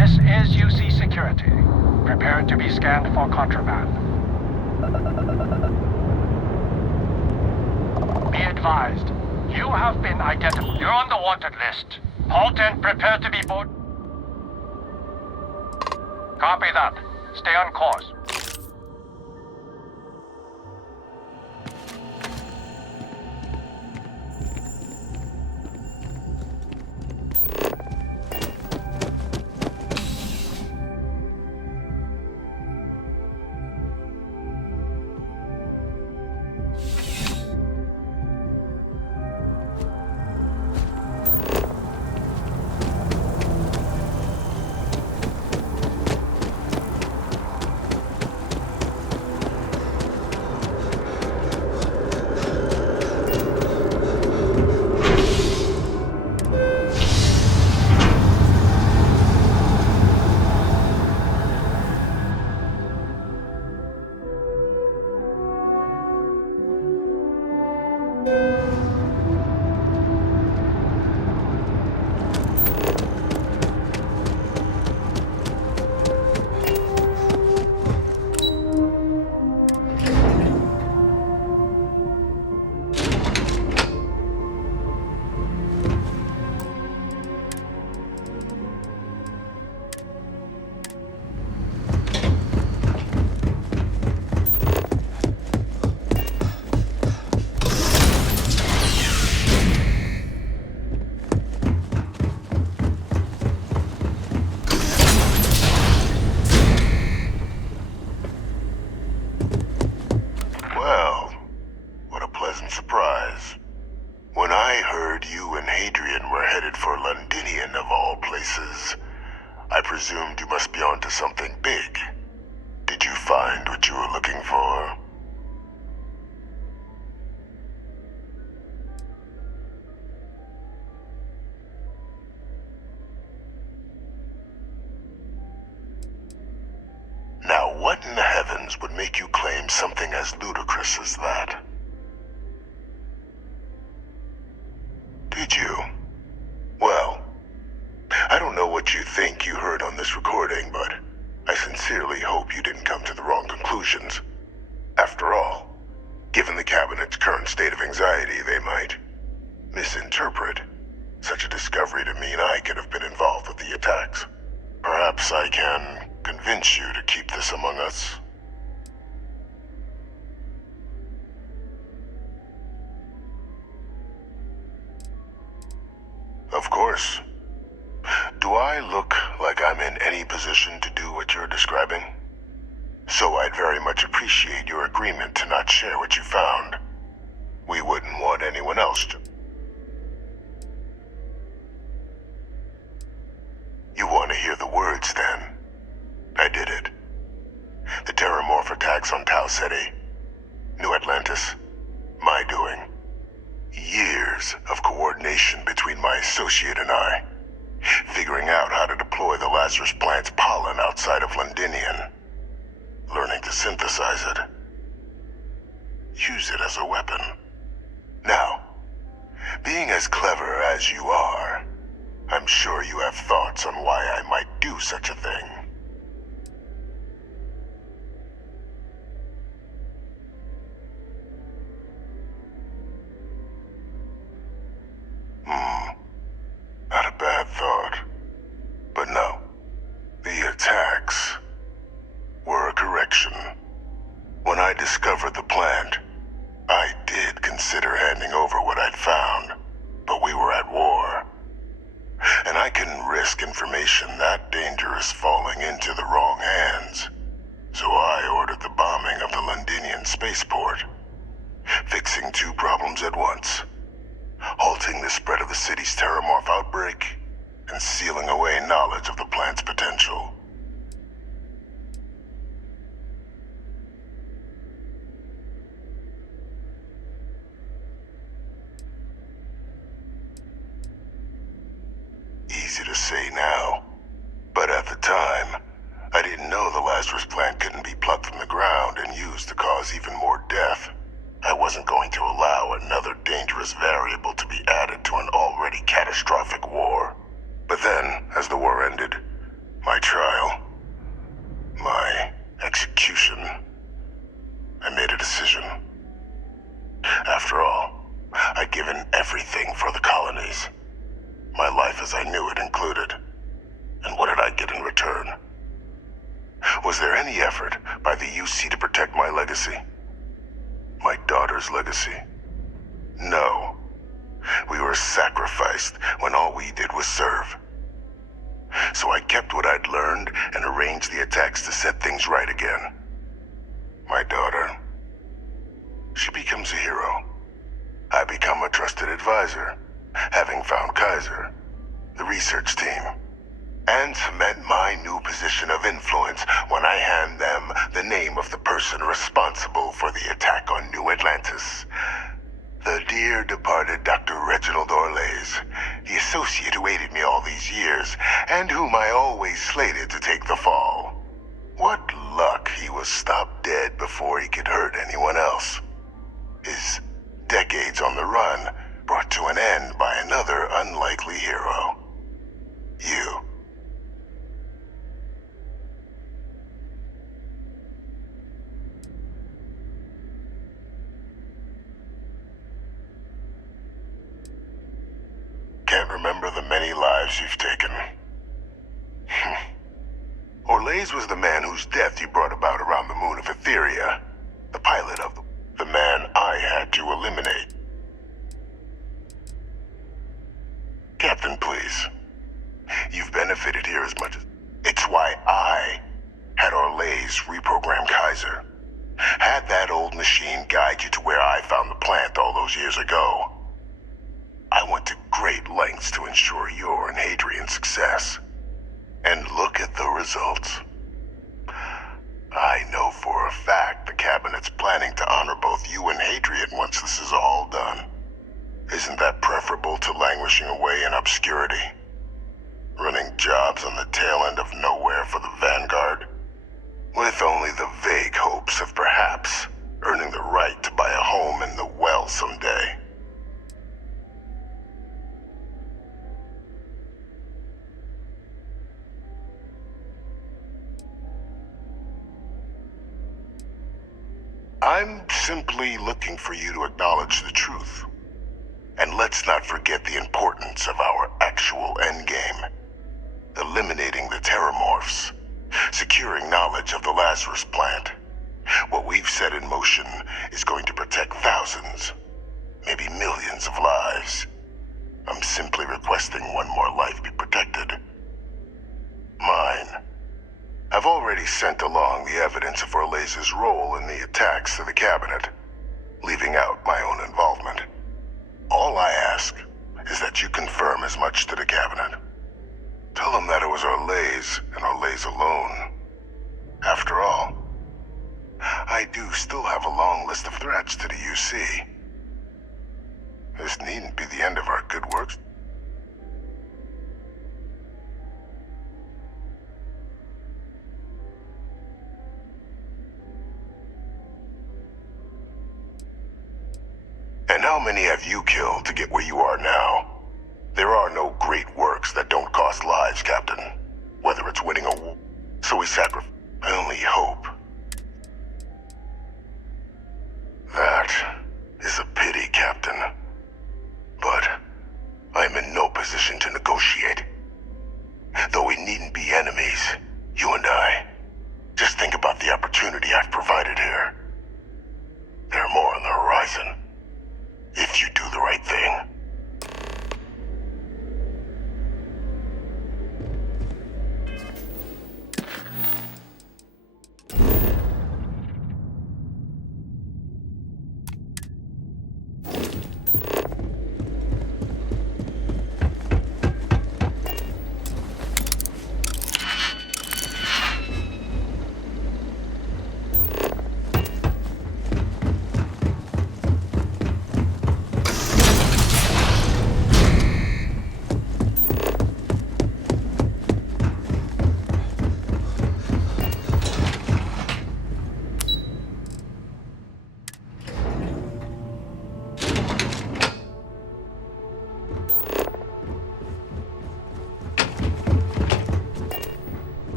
This is UC Security. Prepare to be scanned for contraband. Be advised, you have been identified. You're on the wanted list. Halt and prepare to be boarded. Copy that. Stay on course. I presumed you must be onto something big. Did you find what you were looking for? Now, what in the heavens would make you claim something as ludicrous as that? Did you? Well, I don't know what you think you heard on this recording, but I sincerely hope you didn't come to the wrong conclusions. After all, given the Cabinet's current state of anxiety, they might misinterpret such a discovery to mean I could have been involved with the attacks. Perhaps I can convince you to keep this among us. Of course. Do I look like I'm in any position to do what you're describing? So I'd very much appreciate your agreement to not share what you found. We wouldn't want anyone else to. You want to hear the words, then? I did it. The Terramorph attacks on Tau Ceti, New Atlantis, my doing. Years of coordination between my associate and I, figuring out how to deploy the Lazarus plant's pollen outside of Londinian. to synthesize it. Use it as a weapon. Now, being as clever as you are, I'm sure you have thoughts on why I might do such a thing. Not a bad thought. But no, the attacks were a correction. When I discovered the plant, I did consider handing over what I'd found, but we were at war. And I couldn't risk information that dangerous falling into the wrong hands. So I ordered the bombing of the Londinian spaceport, fixing two problems at once. Halting the spread of the city's terramorph outbreak, and sealing away knowledge of the plant's potential. Easy to say now, but at the time, I didn't know the Lazarus plant couldn't be plucked from the ground and used to cause even more death. I wasn't going to allow another dangerous variable to be added to an already catastrophic war. But then, as the war ended, my trial, my execution, I made a decision. After all, I'd given everything for the colonies. My life as I knew it included. And what did I get in return? Was there any effort by the UC to protect my legacy? My daughter's legacy? No. We were sacrificed when all we did was serve. So I kept what I'd learned and arranged the attacks to set things right again. My daughter, she becomes a hero. I become a trusted advisor, having found Kaiser, the research team, and cement my new position of influence when I hand them the name of the person responsible for the attack on New Atlantis. The dear departed Dr. Reginald Orlays, the associate who aided me all these years, and whom I always slated to take the fall. What luck he was stopped dead before he could hurt anyone else. His decades on the run brought to an end by another unlikely hero. You. Can't remember the many lives you've taken. Orlays was the man whose death you brought about around the moon of Etheria. The pilot of the man I had to eliminate. Captain, please. You've benefited here as much as... It's why I had Orlays reprogram Kaiser. Had that old machine guide you to where I found the plant all those years ago. I went to great lengths to ensure your and Hadrian's success. And look at the results. I know for a fact the Cabinet's planning to honor both you and Hadrian once this is all done. Isn't that preferable to languishing away in obscurity? Running jobs on the tail end of nowhere for the Vanguard? With only the vague hopes of perhaps earning the right to buy a home in the well someday. I'm simply looking for you to acknowledge the truth. And let's not forget the importance of our actual endgame. Eliminating the terramorphs. Securing knowledge of the Lazarus plant. What we've set in motion is going to protect thousands, maybe millions of lives. I'm simply requesting one more life be protected. Mine. I've already sent along the evidence of Orlays' role in the attacks to the Cabinet, leaving out my own involvement. All I ask is that you confirm as much to the Cabinet. Tell them that it was Orlays and Orlays alone. After all, I do still have a long list of threats to the UC. This needn't be the end of our good works. how many have you killed to get where you are now? There are no great works that don't cost lives, Captain. Whether it's winning a war, so we sacrifice. I only hope. That is a pity, Captain. But I'm in no position to negotiate. Though we needn't be enemies, you and I. Just think about the opportunity I've provided here. There are more on the horizon. If you do the right thing.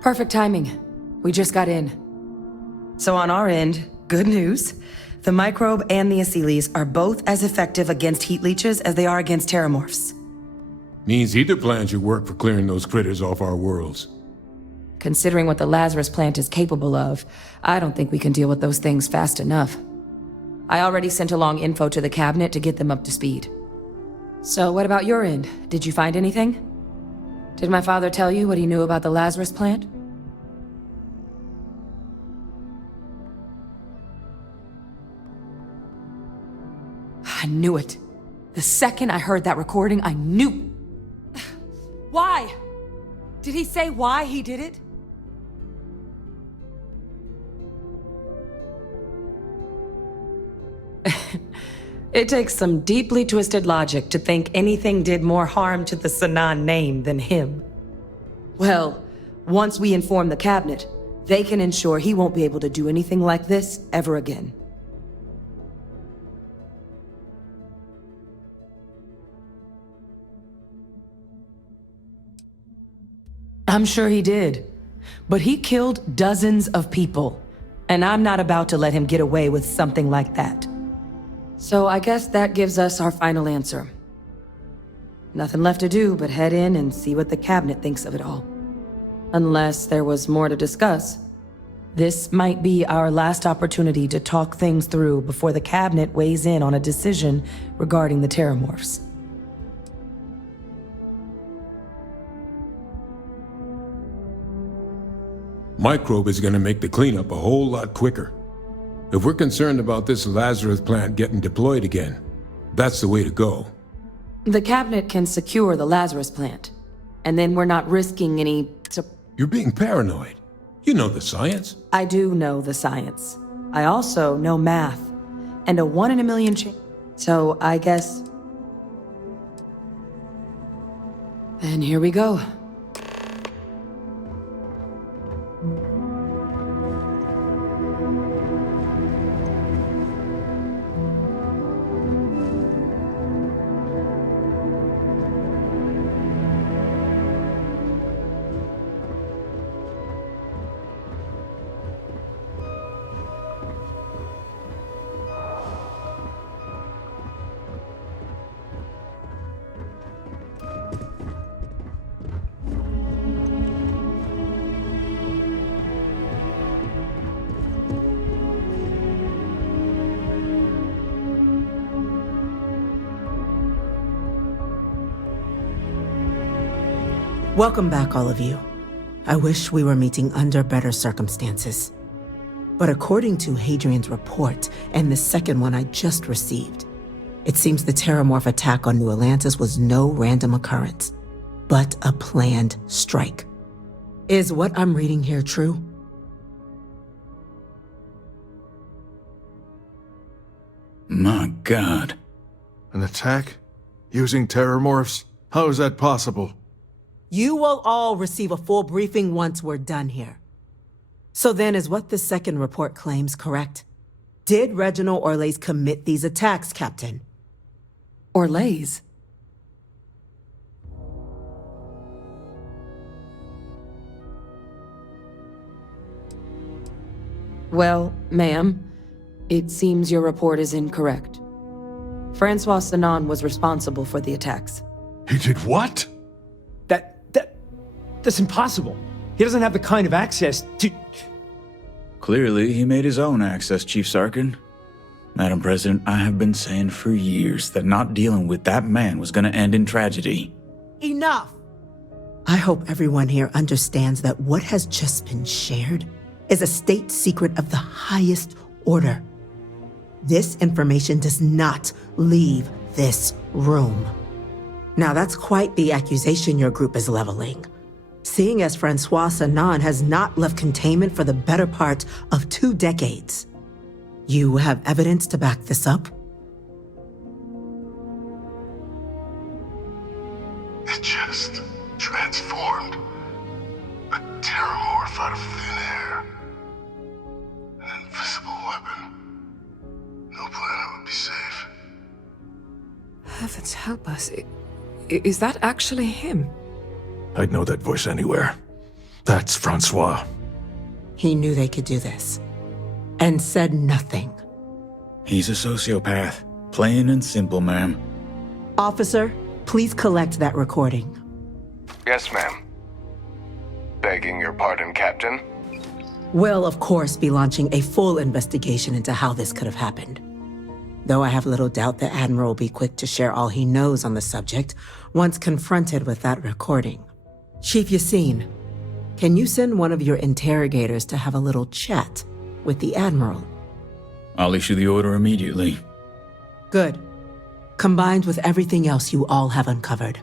Perfect timing. We just got in. So on our end, good news. The microbe and the acyles are both as effective against heat leeches as they are against terramorphs. Means either plan should work for clearing those critters off our worlds. Considering what the Lazarus plant is capable of, I don't think we can deal with those things fast enough. I already sent along info to the cabinet to get them up to speed. So what about your end? Did you find anything? Did my father tell you what he knew about the Lazarus plant? I knew it. The second I heard that recording, I knew. Why? Did he say why he did it? It takes some deeply twisted logic to think anything did more harm to the Sanan name than him. Well, once we inform the cabinet, they can ensure he won't be able to do anything like this ever again. I'm sure he did. But he killed dozens of people, and I'm not about to let him get away with something like that. So I guess that gives us our final answer. Nothing left to do but head in and see what the cabinet thinks of it all. Unless there was more to discuss. This might be our last opportunity to talk things through before the cabinet weighs in on a decision regarding the terramorphs. Microbe is gonna make the cleanup a whole lot quicker. If we're concerned about this Lazarus plant getting deployed again, that's the way to go. The cabinet can secure the Lazarus plant, and then we're not risking any... You're being paranoid. You know the science. I do know the science. I also know math, and a 1 in a million chance. So I guess... And here we go. Welcome back, all of you. I wish we were meeting under better circumstances. But according to Hadrian's report, and the second one I just received, it seems the Terramorph attack on New Atlantis was no random occurrence, but a planned strike. Is what I'm reading here true? My God. An attack? Using terramorphs? How is that possible? You will all receive a full briefing once we're done here. So then, is what the second report claims correct? Did Reginald Orlays commit these attacks, Captain? Orlays? Well, ma'am, it seems your report is incorrect. Francois Sanon was responsible for the attacks. He did what? That's impossible. He doesn't have the kind of access to... Clearly, he made his own access, Chief Sarkin. Madam President, I have been saying for years that not dealing with that man was gonna end in tragedy. Enough! I hope everyone here understands that what has just been shared is a state secret of the highest order. This information does not leave this room. Now that's quite the accusation your group is leveling. Seeing as Francois Sanon has not left containment for the better part of 2 decades. You have evidence to back this up? It just transformed. A terramorph out of thin air. An invisible weapon. No planet would be safe. Heavens help us. Is that actually him? I'd know that voice anywhere. That's Francois. He knew they could do this. And said nothing. He's a sociopath. Plain and simple, ma'am. Officer, please collect that recording. Yes, ma'am. Begging your pardon, Captain. We'll, of course, be launching a full investigation into how this could have happened. Though I have little doubt the Admiral will be quick to share all he knows on the subject once confronted with that recording. Chief Yassine, can you send one of your interrogators to have a little chat with the Admiral? I'll issue the order immediately. Good. Combined with everything else you all have uncovered.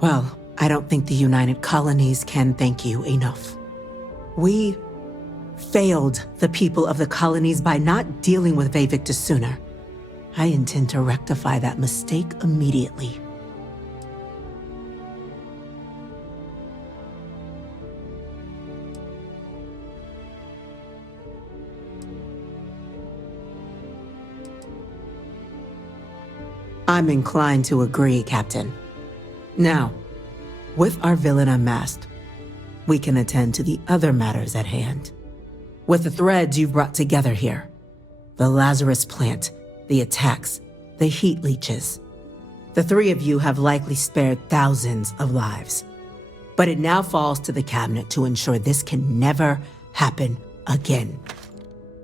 Well, I don't think the United Colonies can thank you enough. We failed the people of the colonies by not dealing with Vayvictus sooner. I intend to rectify that mistake immediately. I'm inclined to agree, Captain. Now, with our villain unmasked, we can attend to the other matters at hand. With the threads you've brought together here, the Lazarus plant, the attacks, the heat leeches, the 3 of you have likely spared thousands of lives. But it now falls to the Cabinet to ensure this can never happen again.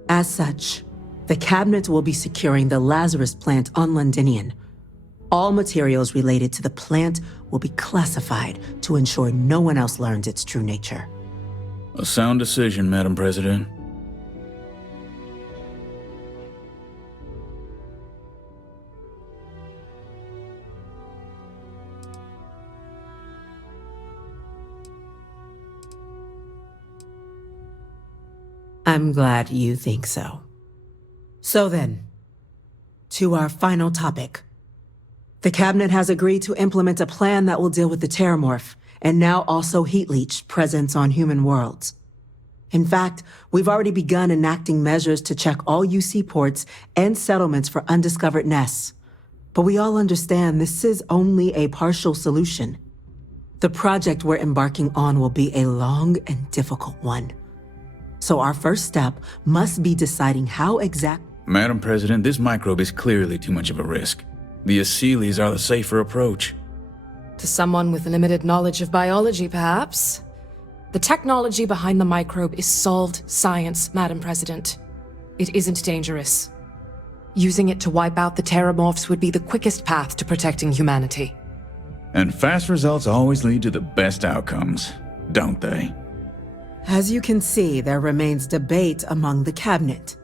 As such, the Cabinet will be securing the Lazarus plant on Londinian. All materials related to the plant will be classified to ensure no one else learns its true nature. A sound decision, Madam President. I'm glad you think so. So then, to our final topic. The Cabinet has agreed to implement a plan that will deal with the Terramorph, and now also Heat Leech presence on human worlds. In fact, we've already begun enacting measures to check all UC ports and settlements for undiscovered nests. But we all understand this is only a partial solution. The project we're embarking on will be a long and difficult one. So our first step must be deciding how Madam President, this microbe is clearly too much of a risk. The Aseles are the safer approach. To someone with limited knowledge of biology, perhaps? The technology behind the microbe is solved science, Madam President. It isn't dangerous. Using it to wipe out the Terramorphs would be the quickest path to protecting humanity. And fast results always lead to the best outcomes, don't they? As you can see, there remains debate among the Cabinet.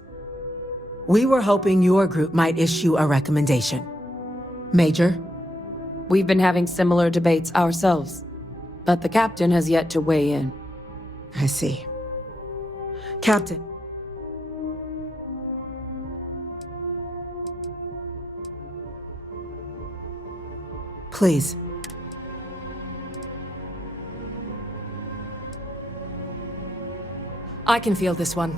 We were hoping your group might issue a recommendation. Major? We've been having similar debates ourselves, but the Captain has yet to weigh in. I see. Captain. Please. I can field this one.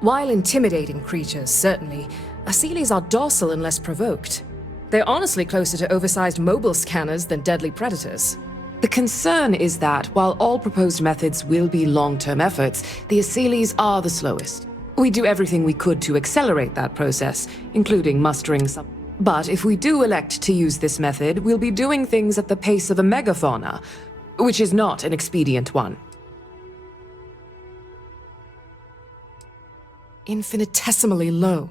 While intimidating creatures, certainly, Asylees are docile unless provoked. They're honestly closer to oversized mobile scanners than deadly predators. The concern is that, while all proposed methods will be long-term efforts, the Asylees are the slowest. We do everything we could to accelerate that process, including mustering some. But if we do elect to use this method, we'll be doing things at the pace of a megafauna, which is not an expedient one. Infinitesimally low.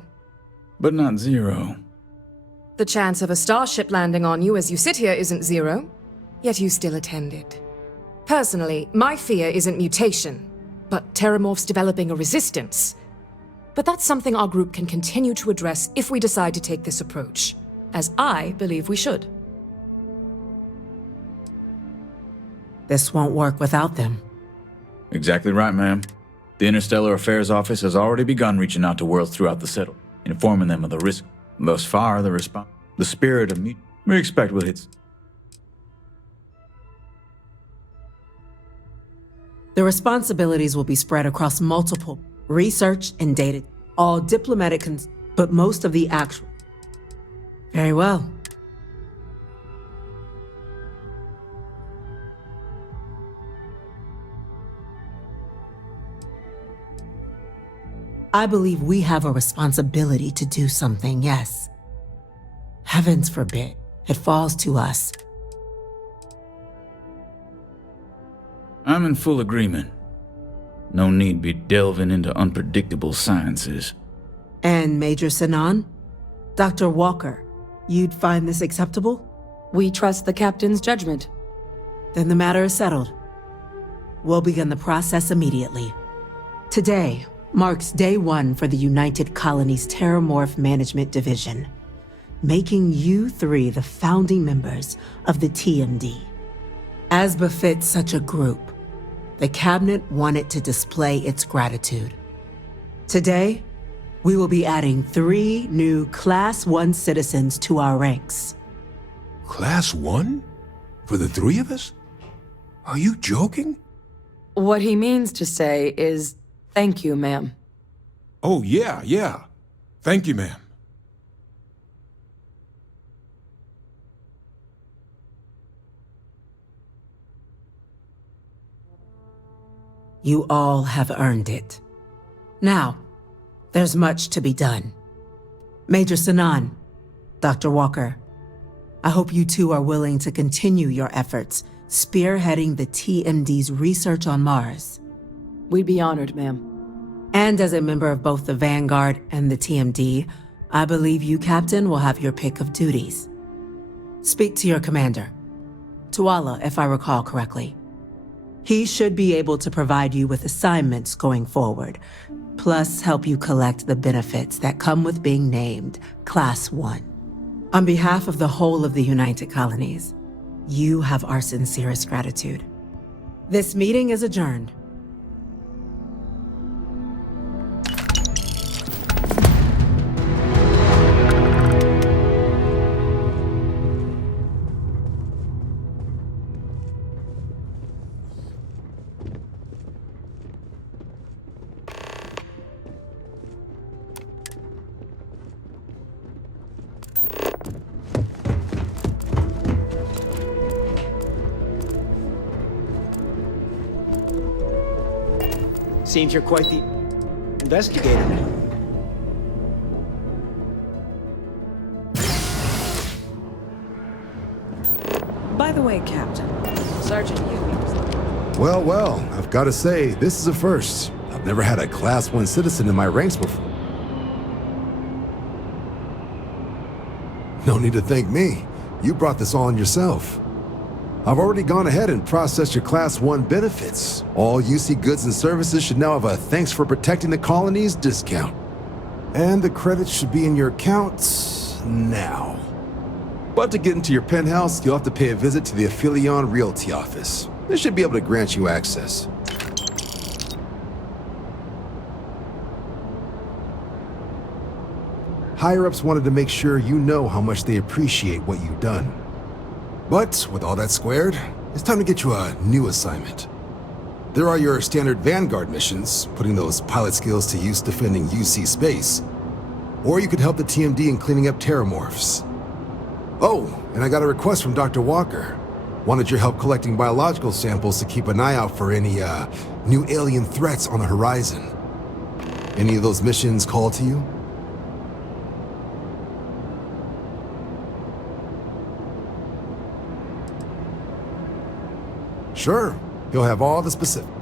But not zero. The chance of a starship landing on you as you sit here isn't zero, yet you still attended. Personally, my fear isn't mutation, but Terramorphs developing a resistance. But that's something our group can continue to address if we decide to take this approach, as I believe we should. This won't work without them. Exactly right, ma'am. The Interstellar Affairs Office has already begun reaching out to worlds throughout the settlement, informing them of the risk. Thus far, the response, the spirit of me, we expect will hit. The responsibilities will be spread across multiple research and data, all diplomatic, but most of the actual. Very well. I believe we have a responsibility to do something, yes. Heavens forbid it falls to us. I'm in full agreement. No need be delving into unpredictable sciences. And Major Sinan? Dr. Walker, you'd find this acceptable? We trust the captain's judgment. Then the matter is settled. We'll begin the process immediately. Today marks day one for the United Colonies Terramorph Management Division, making you three the founding members of the TMD. As befits such a group, the Cabinet wanted to display its gratitude. Today, we will be adding 3 new Class 1 citizens to our ranks. Class 1? For the 3 of us? Are you joking? What he means to say is, thank you, ma'am. Oh, yeah. Thank you, ma'am. You all have earned it. Now, there's much to be done. Major Sinan, Dr. Walker, I hope you two are willing to continue your efforts spearheading the TMD's research on Mars. We'd be honored, ma'am. And as a member of both the Vanguard and the TMD, I believe you, Captain, will have your pick of duties. Speak to your commander, Tuala, if I recall correctly. He should be able to provide you with assignments going forward, plus help you collect the benefits that come with being named Class 1. On behalf of the whole of the United Colonies, you have our sincerest gratitude. This meeting is adjourned. Seems you're quite the investigator now. By the way, Captain, Sergeant Yu. Well, I've got to say, this is a first. I've never had a Class 1 citizen in my ranks before. No need to thank me. You brought this on yourself. I've already gone ahead and processed your Class 1 benefits. All UC goods and services should now have a thanks for protecting the colonies discount. And the credits should be in your accounts now. But to get into your penthouse, you'll have to pay a visit to the Aphelion Realty office. They should be able to grant you access. Higher-ups wanted to make sure you know how much they appreciate what you've done. But with all that squared, it's time to get you a new assignment. There are your standard Vanguard missions, putting those pilot skills to use defending UC space. Or you could help the TMD in cleaning up terramorphs. Oh, and I got a request from Dr. Walker. Wanted your help collecting biological samples to keep an eye out for any, new alien threats on the horizon. Any of those missions call to you? Sure, he'll have all the specifics.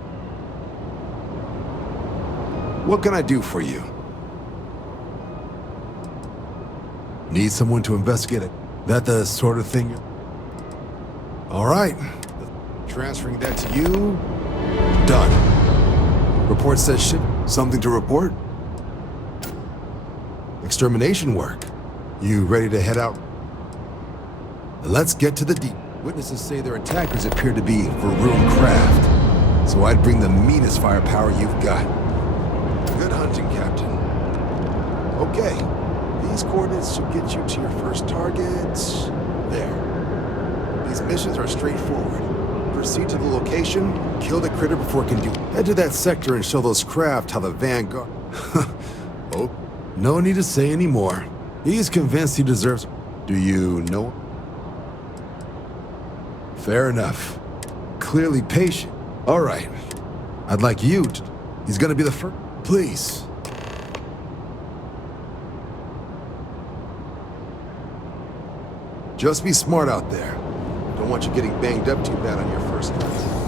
What can I do for you? Need someone to investigate it? That the sort of thing? All right. Transferring that to you. Done. Report says ship. Something to report? Extermination work. You ready to head out? Let's get to the deep. Witnesses say their attackers appear to be Varun craft. So I'd bring the meanest firepower you've got. Good hunting, Captain. Okay. These coordinates should get you to your first target. There. These missions are straightforward. Proceed to the location, kill the critter before it can do. Head to that sector and show those craft how the Vanguard. Oh, no need to say any more. He's convinced he deserves. Do you know? Fair enough. Clearly patient. All right. I'd like you to. He's gonna be the first. Please. Just be smart out there. Don't want you getting banged up too bad on your first hunt.